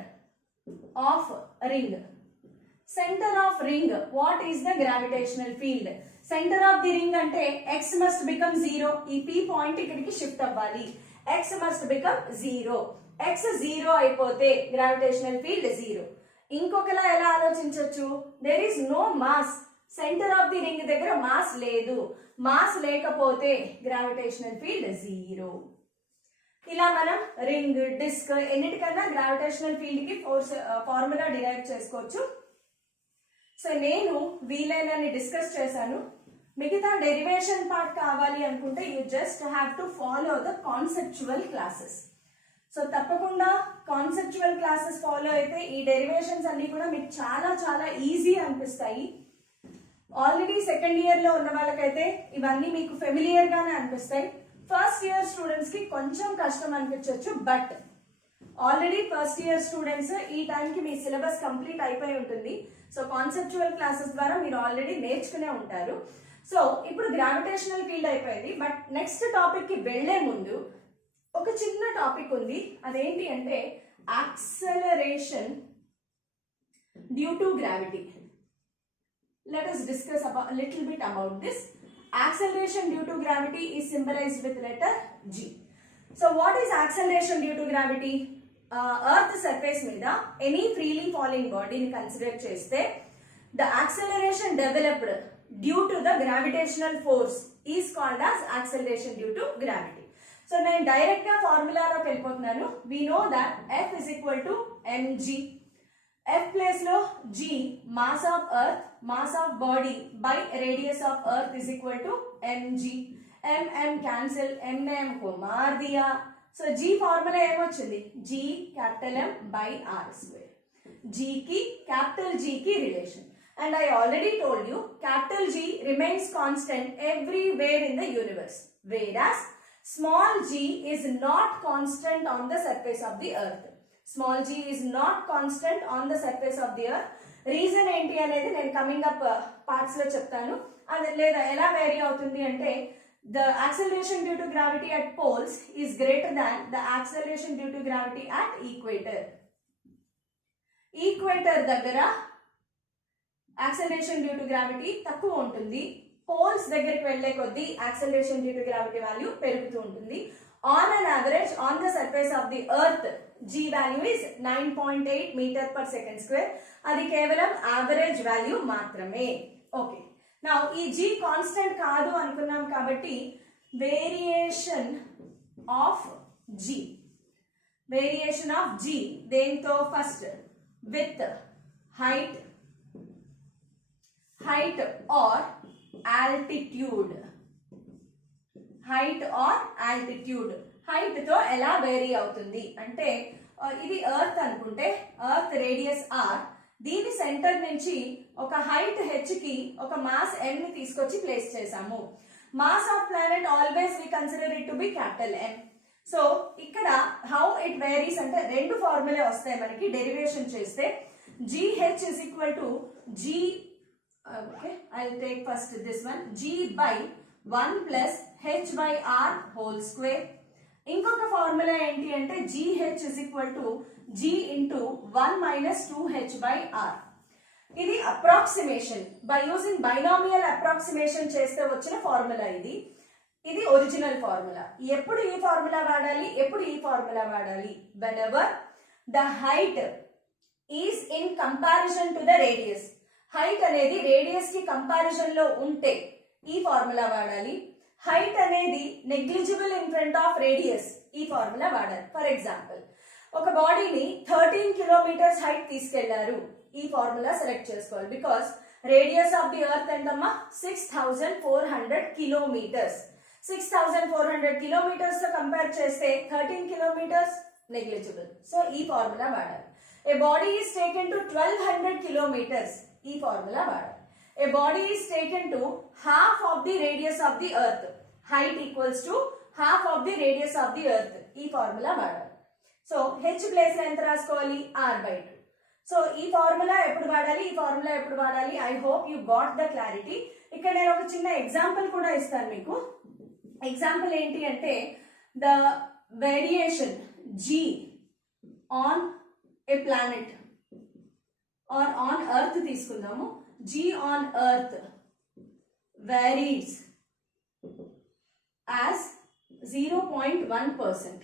of ring. Center of ring what is the gravitational field? Center of the ring అంటే x must become 0. ఈ p point ఇక్కడికి shift అవ్వాలి. x must become 0. x 0 అయిపోతే gravitational field 0. ఇంకొకలా ఎలా ఆలోచించవచ్చు? There is no mass. Centre of the ring దగ్గర mass లేదు. మాస్ లేకపోతే గ్రావిటేషనల్ ఫీల్డ్ 0. ఇలా మనం రింగ్ డిస్క్ ఎన్నిటికన్నా గ్రావిటేషనల్ ఫీల్డ్ కి ఫార్ములా డిరైవ్ చేసుకోవచ్చు. సో నేను వీలైనన్ని డిస్కస్ చేశాను. మిగతా డెరివేషన్ పార్ట్ కావాలి అనుకుంటే you just have to follow the conceptual classes. So తప్పకుండా కాన్సెప్చువల్ క్లాసెస్ ఫాలో అయితే ఈ డెరివేషన్స్ అన్ని కూడా మీకు చాలా చాలా ఈజీ అనిపిస్తాయి. ఆల్రెడీ సెకండ్ ఇయర్ లో ఉన్న వాళ్ళకైతే ఇవన్నీ మీకు ఫెమిలియర్ గానే అనిపిస్తాయి. ఫస్ట్ ఇయర్ స్టూడెంట్స్ కి కొంచెం కష్టం అనిపించవచ్చు, but already first year students ఈ టైంకి మీ సిలబస్ కంప్లీట్ అయిపోయి ఉంటుంది. సో కాన్సెప్చువల్ క్లాసెస్ ద్వారా మీరు ఆల్రెడీ నేర్చుకునే ఉంటారు. సో ఇప్పుడు గ్రావిటేషనల్ ఫీల్డ్ అయిపోయింది, బట్ నెక్స్ట్ టాపిక్ కి వెళ్లే ముందు ఒక చిన్న టాపిక్ ఉంది. అదేంటి అంటే acceleration due to gravity. Let us discuss about a little bit about this. Acceleration due to gravity is symbolized with letter G. So what is acceleration due to gravity? Earth surface మీద any freely falling body ని consider చేస్తే the acceleration developed due to the gravitational force is called as acceleration due to gravity. So నేను direct గా ఫార్ములాలోకి వెళ్ళిపోతున్నాను. We know that F is equal to mg. F place లో g mass of Earth, mass of body by radius of Earth is equal to mg. mm cancel, mm को मार दिया. So G formula ఏమొచ్చింది, G capital M by R square. G కి capital G కి relation. And I already told you capital G remains constant everywhere in the universe, whereas small g is not constant on the surface of the earth. Small g is not constant on the surface of the earth. Reason ఏంటి అనేది నేను coming up parts లో చెప్తాను. అది లేదా ఎలా vary అవుతుంది అంటే the acceleration due to gravity at poles is greater than the acceleration due to gravity at equator. Equator దగ్గర యాక్సలరేషన్ డ్యూ టు గ్రావిటీ తక్కువ ఉంటుంది. పోల్స్ దగ్గరికి వెళ్లే కొద్దీ acceleration due to gravity value పెరుగుతూ ఉంటుంది. On an average on the surface of the Earth G value is 9.8 metre per second square. అది కేవలం యావరేజ్ వాల్యూ మాత్రమే. ఓకే, నౌ ఈ G కాన్స్టెంట్ కాదు అనుకున్నాం కాబట్టి వేరియేషన్ ఆఫ్ G దేంతో, first with height or altitude. height తో ఎలా వేరీ అవుతుంది అంటే ఇది ఎర్త్ అనుకుంటే ఎర్త్ రేడియస్ r, దీని సెంటర్ నుంచి ఒక హైట్ h కి ఒక మాస్ m ని తీసుకొచ్చి ప్లేస్ చేసాము. Mass of planet always we consider it to be capital M. So ఇక్కడ హౌ ఇట్ వేరీస్ అంటే రెండు ఫార్ములే వస్తాయి మనకి డెరివేషన్ చేస్తే. GH is equal to G, okay, I'll take first this one, G by 1 plus H by R whole square. ఇంకొక formula ఏంటి అంటే GH is equal to G into 1 minus 2H by R. ఇది approximation by using binomial approximation చేస్తే వచ్చిన formula. ఇది original formula. ఎప్పుడు ఈ formula వాడాలి, whenever the height is in comparison to the radius. Height అనేది రేడియస్ కి కంపారిజన్ లో ఉంటే ఈ ఫార్ములా వాడాలి. హైట్ అనేది negligible in front of radius, ఈ ఫార్ములా వాడాలి. ఫర్ ఎగ్జాంపుల్, ఒక బాడీని 13 కిలోమీటర్స్ హైట్ తీసుకెళ్లారు, ఈ ఫార్ములా సెలెక్ట్ చేసుకోవాలి. Because radius of the earth ఎంతమ్మా, 6400 కిలోమీటర్స్. 6400 కిలోమీటర్స్ తో కంపేర్ చేస్తే 13 కిలోమీటర్స్ నెగ్లిజిబుల్. సో ఈ ఫార్ములా వాడాలి. A body is taken to 1200 kilometers. ఈ ఫార్ములా వాడాలి. A body is taken to half of the radius of the earth. Height equals to half of the radius of the earth. ఈ formula వాడాలి. So H place లో ఎంత రాసుకోవాలి, R by 2. So ఈ formula ఎప్పుడు వాడాలి, I hope you got the clarity. ఇక్కడ నేను ఒక చిన్న ఎగ్జాంపుల్ కూడా ఇస్తాను మీకు. ఎగ్జాంపుల్ ఏంటి అంటే the variation G on a planet or on earth తీసుకుందాము. G on earth varies as 0.1%.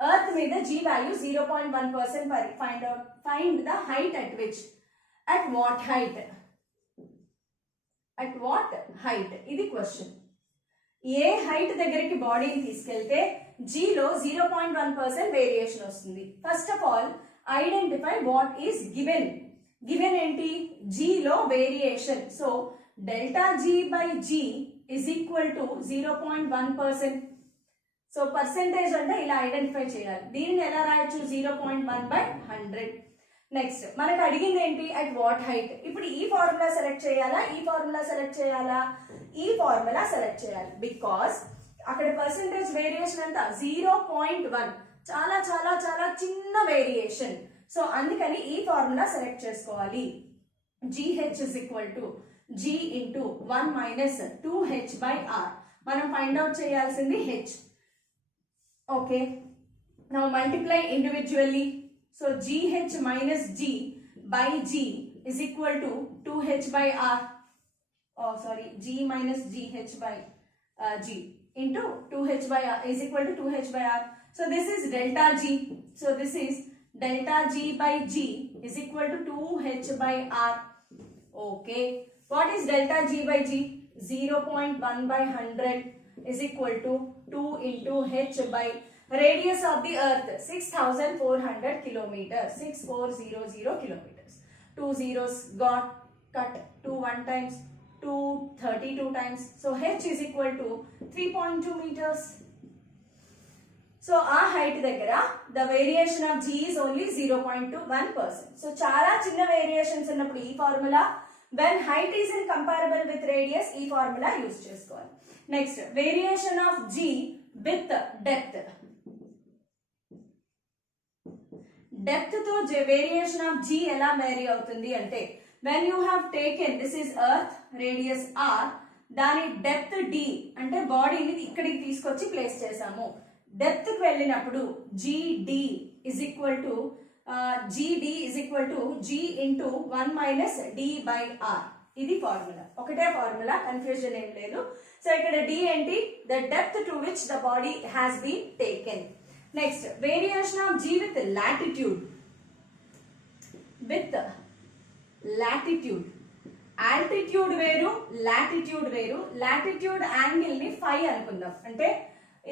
earth మీద G value 0.1%. find the height at which, at what height, ఇది క్వశ్చన్. ఏ హైట్ దగ్గరికి బాడీని తీసుకెళ్తే G లో 0.1% వేరియేషన్ వస్తుంది. First of all identify what is given. ఏంటి, G లో variation. So delta G by G is equal to 0.1%. So percentage అంటే ఇలా ఐడెంటిఫై చేయాలి. దీనిని ఎలా రాయొచ్చు, 0.1 by 100. నెక్స్ట్ మనకు అడిగింది ఏంటి, అట్ వాట్ హైట్. ఇప్పుడు ఈ ఫార్ములా సెలెక్ట్ చేయాలా, ఈ ఫార్ములా సెలెక్ట్ చేయాలి. బికాస్ అక్కడ పర్సెంటేజ్ వేరియేషన్ అంతా 0.1, చాలా చాలా చాలా చిన్న వేరియేషన్. సో అందుకని ఈ ఫార్ములా సెలెక్ట్ చేసుకోవాలి. GH is equal to G into 1 minus 2H by R. మనం ఫైండ్ అవుట్ చేయాల్సింది H. Okay, now multiply individually. So GH minus G by G is equal to 2H by R. Oh sorry, G minus GH by G into 2H by R is equal to 2H by R. So this is delta G. So this is delta G by G is equal to 2H by R. Okay. What is delta G by G? 0.1 by 100 is equal to 2 into H by radius of the earth 6400 kilometers. 6400 kilometers. 2 zeros got cut. 2 1 times, 2 32 times. So H is equal to 3.2 meters. So ఆ height దగ్గర the variation of g is only 0.21%. So చాలా చిన్న variations ఉన్నప్పుడు ఈ formula, when height is incomparable with radius ఈ formula use చేసుకోవాలి. Next variation of g with depth. Depth తో variation of g ఎలా వేరీ అవుతుంది అంటే, when you have taken this is earth radius r, దాని డెప్త్ d అంటే బాడీని ఇక్కడికి తీసుకొచ్చి ప్లేస్ చేసాము. డెప్త్ కి వెళ్ళినప్పుడు gd is equal to g into 1 minus d by r. ఇది ఫార్ములా, ఒకటే ఫార్ములా, కన్ఫ్యూజన్ ఏం లేదు. సో ఇక్కడ d ఏంటి, the depth to which the body has been taken. Next variation of g with latitude. With latitude, altitude వేరు, latitude వేరు. Latitude angle ని phi అనుకుందాం, అంటే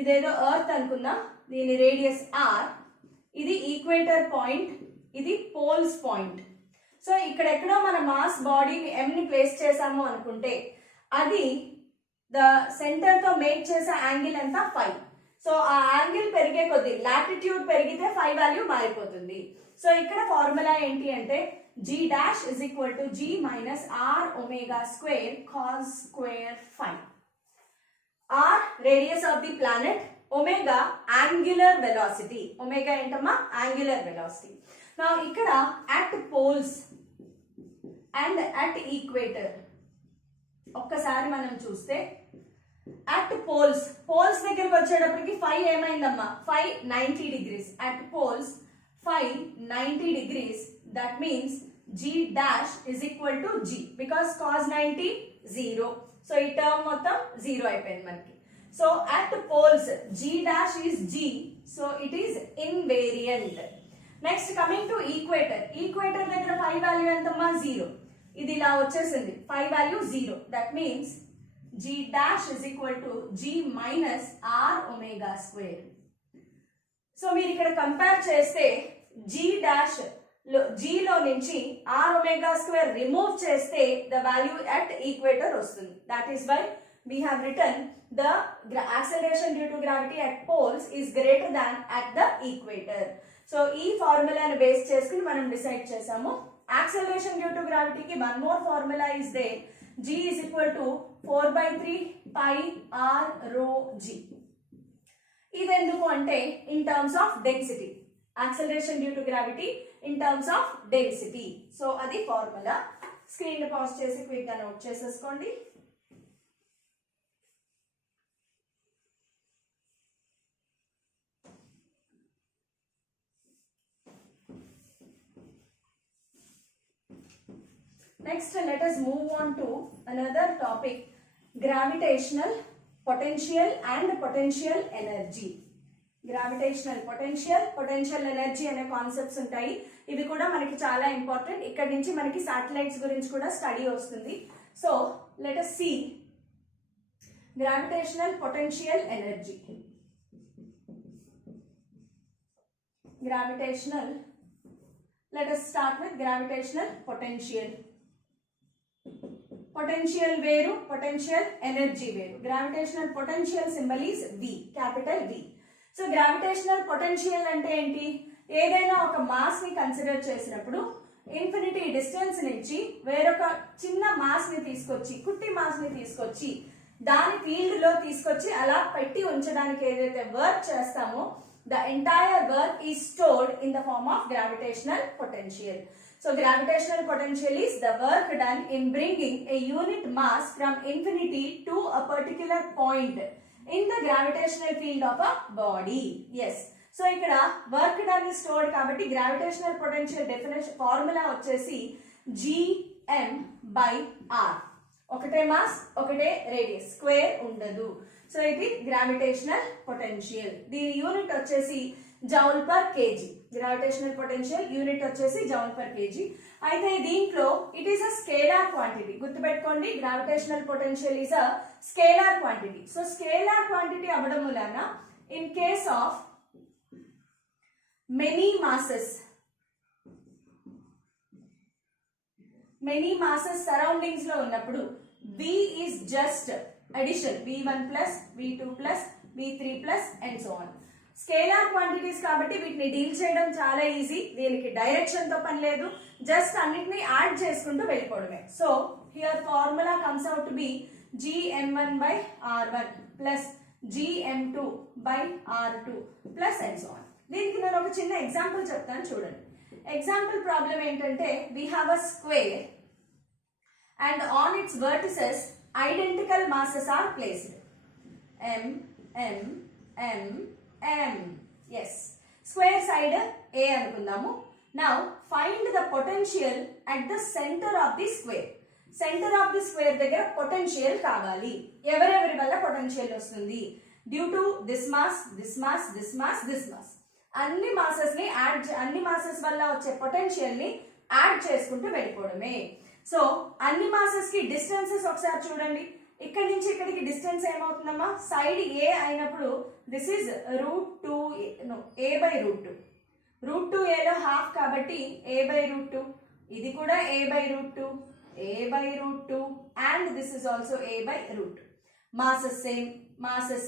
ఇదేదో ఎర్త్ అనుకుందాం, దీని రేడియస్ r, ఇది ఈక్వేటర్ పాయింట్, ఇది పోల్స్ పాయింట్. సో ఇక్కడ ఎక్కడో మన మాస్ బాడీని m ని ప్లేస్ చేసాము అనుకుంటే అది ద సెంటర్ తో మేక్ చేసే యాంగిల్ ఎంత, ఫై. సో ఆ యాంగిల్ పెరిగే కొద్ది లాటిట్యూడ్ పెరిగితే ఫై వాల్యూ మారిపోతుంది. సో ఇక్కడ ఫార్ములా ఏంటి అంటే g dash is equal to g minus r omega square cos square phi. R radius of the planet, omega angular velocity. Omega ఏంటమ్మా, angular velocity. Now ఇక్కడ at poles and at equator ఒక్కసారి మనం చూస్తే at poles దగ్గరికి వచ్చేటప్పటికి phi ఏమైందమ్మా, phi 90 degrees. At poles phi 90 degrees, that means g dash is equal to g, because cos 90 0. So ఈ term మొత్తం 0 అయిపోయింది మనకి. So at poles g dash is g, so it is invariant. Next coming to equator. Equator దగ్గర phi value ఎంతమ్మా, 0. ఇది ఇలా వచ్చేసింది, phi value 0. That means g dash is equal to g minus r omega square. So మీరు ఇక్కడ compare చేస్తే g dash g లో నుంచి r omega square రిమూవ్ చేస్తే ద వాల్యూ అట్ ఈక్వేటర్ వస్తుంది. That is why we have written the acceleration due to gravity at poles is greater than at the equator. So ఈ ఫార్ములాను base చేసుకుని మనం decide చేసాము. Acceleration due to gravity కి one more formula is there. G is equal to 4/3 pi r rho g. ఇది ఎందుకు అంటే in terms of density. Acceleration due to gravity in terms of density. So అది formula. Screen ని pause చేసి quick గా note చేసేసుకోండి. Next, let us move on to another topic, gravitational potential and potential energy. Gravitational potential energy అనే concepts ఉంటాయి. ఇవి కూడా మనకి చాలా ఇంపార్టెంట్. ఇక్కడ నుంచి మనకి శాటిలైట్స్ గురించి కూడా స్టడీ వస్తుంది. So let us see gravitational potential energy. Gravitational, let us start with gravitational potential. Potential వేరు, potential energy వేరు. Gravitational potential symbol is V, capital V. So gravitational potential అంటే ఏంటి, ఏదైనా ఒక మాస్ ని కన్సిడర్ చేసినప్పుడు ఇన్ఫినిటీ డిస్టెన్స్ నుంచి వేరొక చిన్న మాస్ ని తీసుకొచ్చి, కుట్టి మాస్ ని తీసుకొచ్చి దాని ఫీల్డ్ లో తీసుకొచ్చి అలా పెట్టి ఉంచడానికి ఏదైతే వర్క్ చేస్తామో the entire work is stored in the form of gravitational potential. So gravitational potential is the work done in bringing a unit mass from infinity to a particular point in the gravitational field of a body. Yes. So ఇక్కడ work done is stored కాబట్టి gravitational potential definition formula వచ్చేసి gm by r. ఒకటే mass, ఒకటే radius, square ఉండదు. So ఇది gravitational potential. దీని unit వచ్చేసి joule per kg. Gravitational potential unit వచ్చేసి జౌల్ పర్ కేజీ. అయితే దీంట్లో it is a scalar quantity. గుర్తుపెట్టుకోండి, gravitational potential is a scalar quantity. So scalar quantity అవ్వడం వలన in case of many masses surroundings లో ఉన్నప్పుడు V is just addition, V1 plus, V2 plus, V3 plus and so on. Scalar quantities కాబట్టి వీటిని deal చేయడం చాలా easy. దీనికి direction తో పని లేదు, జస్ట్ అన్నిటిని యాడ్ చేసుకుంటూ వెళ్ళిపోవడమే. So here formula comes out to be gm1 by r1 plus gm2 by r2 plus and so on. దీనికి నేను ఒక చిన్న ఎగ్జాంపుల్ చెప్తాను చూడండి. ఎగ్జాంపుల్ ప్రాబ్లం ఏంటంటే we have a square and on its vertices identical masses are placed. M, M, M, M. Yes. Square side A అనుకుందాము. Now find the potential at the center of the square. Center of the square దగ్గర potential కావాలి. ఎవరెవరి వల్ల potential వస్తుంది? Due to this mass, this mass, this mass, this mass. అన్ని masses ని అన్ని masses వల్ల వచ్చే potential ని యాడ్ చేసుకుంటూ వెళ్ళిపోవడమే. సో అన్ని masses కి distances ఒకసారి చూడండి. ఇక్కడ నుంచి ఇక్కడికి డిస్టెన్స్ ఏమవుతుందమ్మా? సైడ్ ఏ అయినప్పుడు దిస్ ఈజ్ √2 a by √2. √2 ఏలో హాఫ్ కాబట్టి a by √2. ఇది కూడా a by √2, a by √2 and this is also a by √2. Masses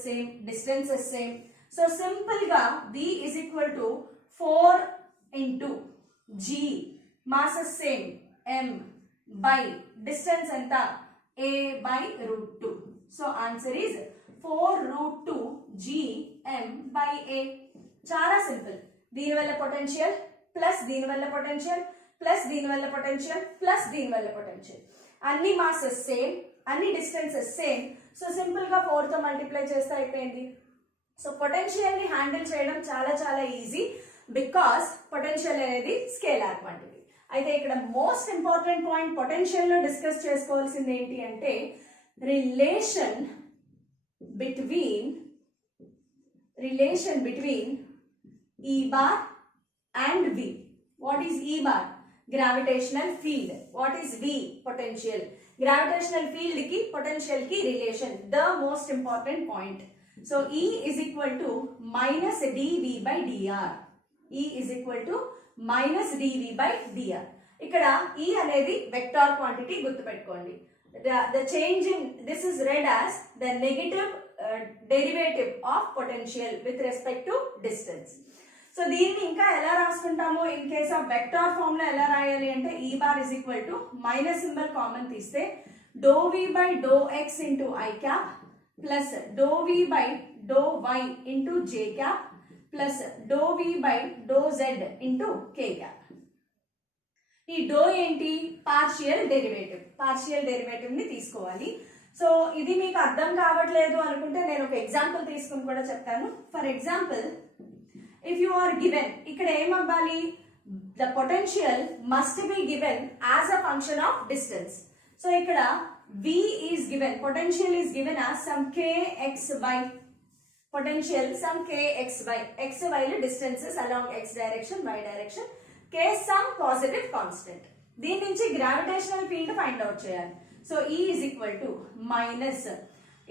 same, distances same. So simple ga V is equal to 4 into G, masses same, M by distance anta a by √2. So answer is 4 √2 G M by a. చాలా simple. దీని వల్ల potential plus దీని వల్ల potential plus దీని వల్ల potential plus దీని వల్ల potential. అన్ని మాసెస్ సేమ్, అన్ని డిస్టెన్సెస్ సేమ్. సో సింపుల్ గా 4 తో మల్టిప్లై చేస్తే అయిపోయింది. సో పొటెన్షియల్ ని హ్యాండిల్ చేయడం చాలా చాలా ఈజీ బికాస్ పొటెన్షియల్ అనేది స్కేలార్ క్వాంటిటీ. అయితే ఇక్కడ మోస్ట్ ఇంపార్టెంట్ పాయింట్ పొటెన్షియల్ లో డిస్కస్ చేసుకోవాల్సింది ఏంటి అంటే relation between E bar and V. What is E bar? Gravitational field. What is V? Potential. Gravitational field ki potential ki relation, the most important point. So E is equal to minus dV by dr. E is equal to minus dV by dr. ఇక్కడ E అనేది vector quantity గుర్తుపెట్టుకోండి. The change in this is read as the negative derivative of potential with respect to distance. సో దీన్ని ఇంకా ఎలా రాసుకుంటామో in case of vector form లో ఎలా రాయాలి అంటే E bar is equal to minus symbol common తీస్తే do V by do x into I cap plus do V by do y into J cap plus do V by do Z into K cap. ఈ do ఏంటి? Partial derivative ని తీసుకోవాలి. So ఇది మీకు అర్థం కావట్లేదు అనుకుంటే నేను ఒక ఎగ్జాంపుల్ తీసుకుని కూడా చెప్తాను. For example if you are given, ఇక్కడ ఏం అవ్వాలి? the potential must be given as a function of distance. So ఇక్కడ V is given, potential is given as some kxy, potential some kxy, xy లో distances along x direction, y direction, k some positive constant. దీని నుంచి గ్రావిటేషనల్ ఫీల్డ్ ఫైండ్ out చేయాలి. సో E is equal to minus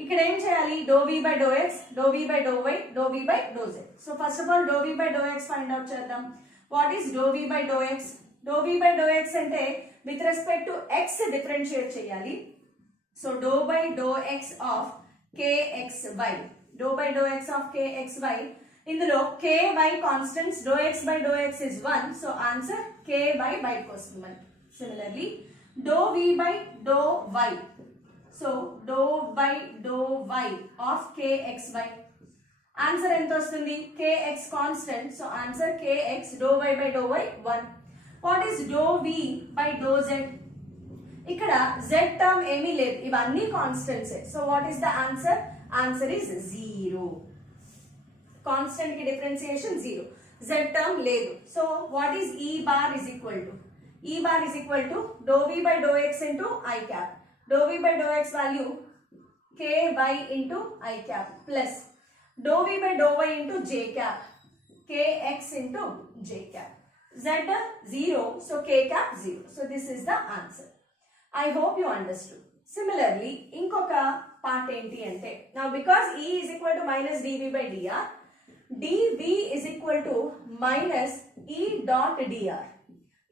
ఇక్కడ ఏం చేయాలి? Do V by do x, do V by do y, do V by do z. సో first of all do V by do x find out చేద్దాం. What is do V by do x? Do V by do x అంటే with respect to x differentiate చేయాలి. So do by do x of kxy, doh by do x of kxy. ఇందులో ky constants, doh x by do x is 1. So answer ky బయటకు వస్తుంది మనకి. Similarly doh V by do y, so dou by dou y of kxy. Answer ఎంత వస్తుంది? kx constant, so answer kx dou y by dou y 1. What is dou v by dou z? ఇక్కడ z term ఏమీ లేదు, ఇవన్నీ constants. So what is the answer? Answer is 0. Constant కి differentiation 0, z term లేదు. So what is E bar is equal to? E bar is equal to dou v by dou x into I cap. Dou v by dou x value ky into I cap plus dou v by dou y into j cap kx into j cap. Z 0, so k cap 0. So this is the answer. I hope you understood. Similarly, inkoka part enti ante, now because E is equal to minus dv by dr, dv is equal to minus E dot dr.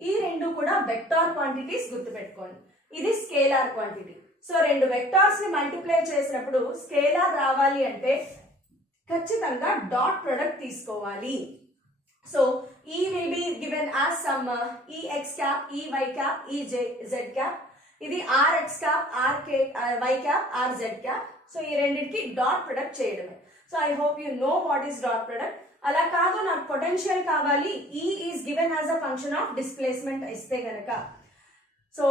ఈ రెండు కూడా vector quantities గుర్తుపెట్టుకోండి. ఇది scalar quantity. So రెండు vectors ని multiply చేసినప్పుడు scalar రావాలి అంటే ఖచ్చితంగా డాట్ ప్రొడక్ట్ తీసుకోవాలి. So E will be given as some Ex cap, Ey cap, Ez cap. ఇది Rx cap, Y cap, Rz cap. So ఈ రెండింటికి డాట్ ప్రొడక్ట్ చేయడమే. So I hope you know what is dot product. అలా కాదు నాకు potential కావాలి, E is given as a function of displacement ఇస్తే గనక సో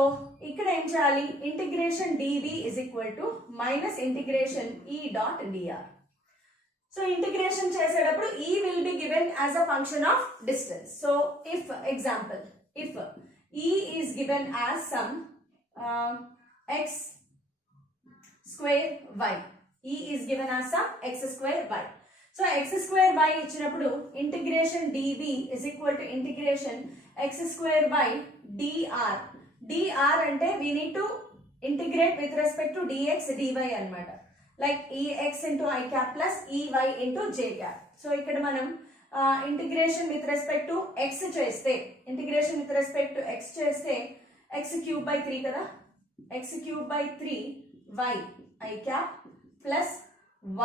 ఇక్కడ ఏం చేయాలి, integration dV is equal to minus integration E dot dr. So integration చేసేటప్పుడు E will be given as a function of distance. So if example, if E is given as some x square y, E is given as some x square y. So x square y ఇచ్చినప్పుడు integration dV is equal to integration x square y dr. dr అంటే we need to integrate with respect to dx dy అన్నమాట. Like ex into I cap plus ey into j cap. So ఇక్కడ మనం integration with respect to x చేస్తే, integration with respect to x చేస్తే x cube by 3 కదా, x cube by 3 y I cap plus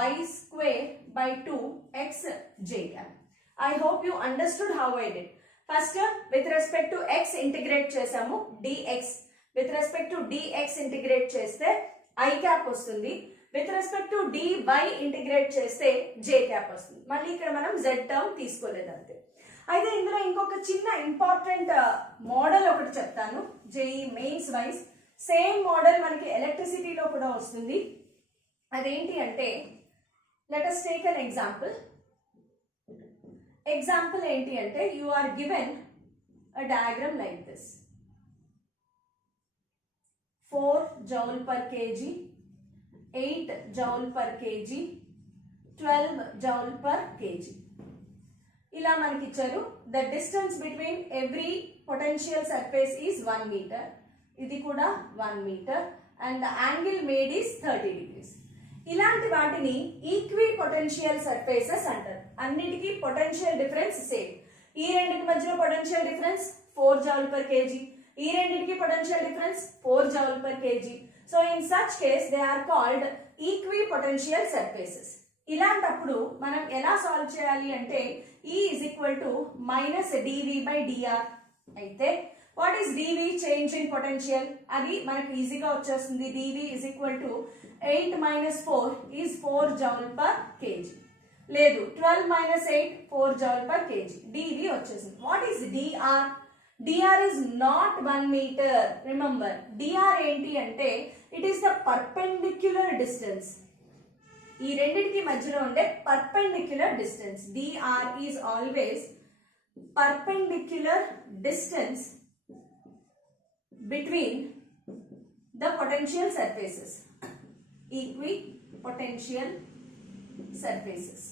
y square by 2 x j cap. I hope you understood how I did. First with respect to x integrate చేసాము, dx with respect to dx integrate చేస్తే I cap వస్తుంది, with respect to dy integrate చేస్తే j cap వస్తుంది. మళ్ళీ ఇక్కడ మనం z term తీసుకోలేదు అంతే. అయితే ఇందులో ఇంకొక చిన్న ఇంపార్టెంట్ మోడల్ ఒకటి చెప్తాను, JEE mains wise. Same model మనకి ఎలక్ట్రిసిటీలో కూడా వస్తుంది. అదేంటి అంటే let us take an example. Example ఏంటి అంటే you are given a diagram like this. 4 joule per kg, 8 joule per kg, 12 joule per kg. ఇలా మనకి ఇచ్చారు. The distance between every potential surface is 1 metre. ఇది కూడా 1 metre and the angle made is 30 degrees. ఇలాంటి వాటిని equi potential surfaces అంటారు. అన్నిటికీ potential difference same. ఈ రెండింటి మధ్యలో potential difference 4 joule per kg, ఈ రెండింటికి potential difference 4 joule per kg. So in such case they are called equipotential surfaces. ఇలాంటప్పుడు మనం ఎలా సాల్వ్ చేయాలి అంటే E is equal to minus dV by dr. అయితే what is dV, change in potential, అది మనకు ఈజీగా వచ్చేస్తుంది. dV is equal to 8 minus 4 is 4 joule per kg. లేదు 12 minus 8 4 joule per kg. dV వచ్చేసింది. What is dr? dr is not 1 meter. Remember dr ఏంటి అంటే it is the perpendicular distance. ఈ రెండింటికి మధ్యలో ఉండే perpendicular distance. dr is always perpendicular distance between the potential surfaces, equipotential surfaces.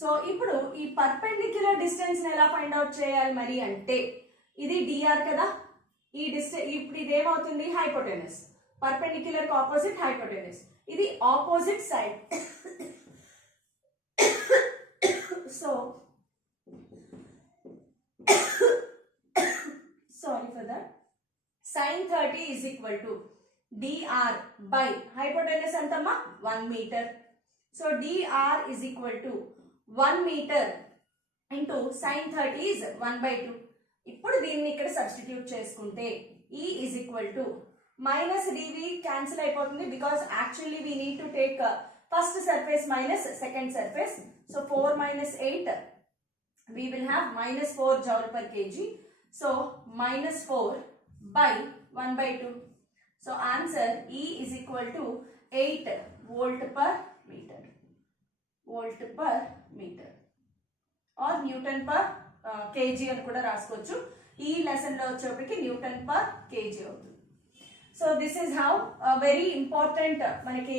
So ఇప్పుడు ఈ perpendicular distance ని ఎలా ఫైండ్ అవుట్ చేయాలి మరి అంటే ఇది dr కదా, ఈ డిస్టెన్స్ ఇప్పుడు ఇది ఏమవుతుంది, హైపోటెనస్. పర్పెండిక్యులర్ కి ఆపోజిట్ హైపోటెనస్, ఇది opposite side. So sorry for that, sin 30 is equal to dr by hypotenuse అంతమ్మా 1 meter. So dr is equal to 1 meter into sin 30 is 1 by 2. ఇప్పుడు దీన్ని ఇక్కడ సబ్స్టిట్యూట్ చేసుకుంటే E is equal to minus dv cancel అయిపోతుంది because actually we need to take first surface minus second surface. So 4 minus 8 we will have minus 4 joule per kg. So minus 4 by 1 by 2. So answer E is equal to 8 volt per meter. Volt per meter or Newton per kg అని కూడా రాసుకోవచ్చు. ఈ lesson లో వచ్చేప్పటికి Newton per kg అవుతుంది. So this is how a very important మనకి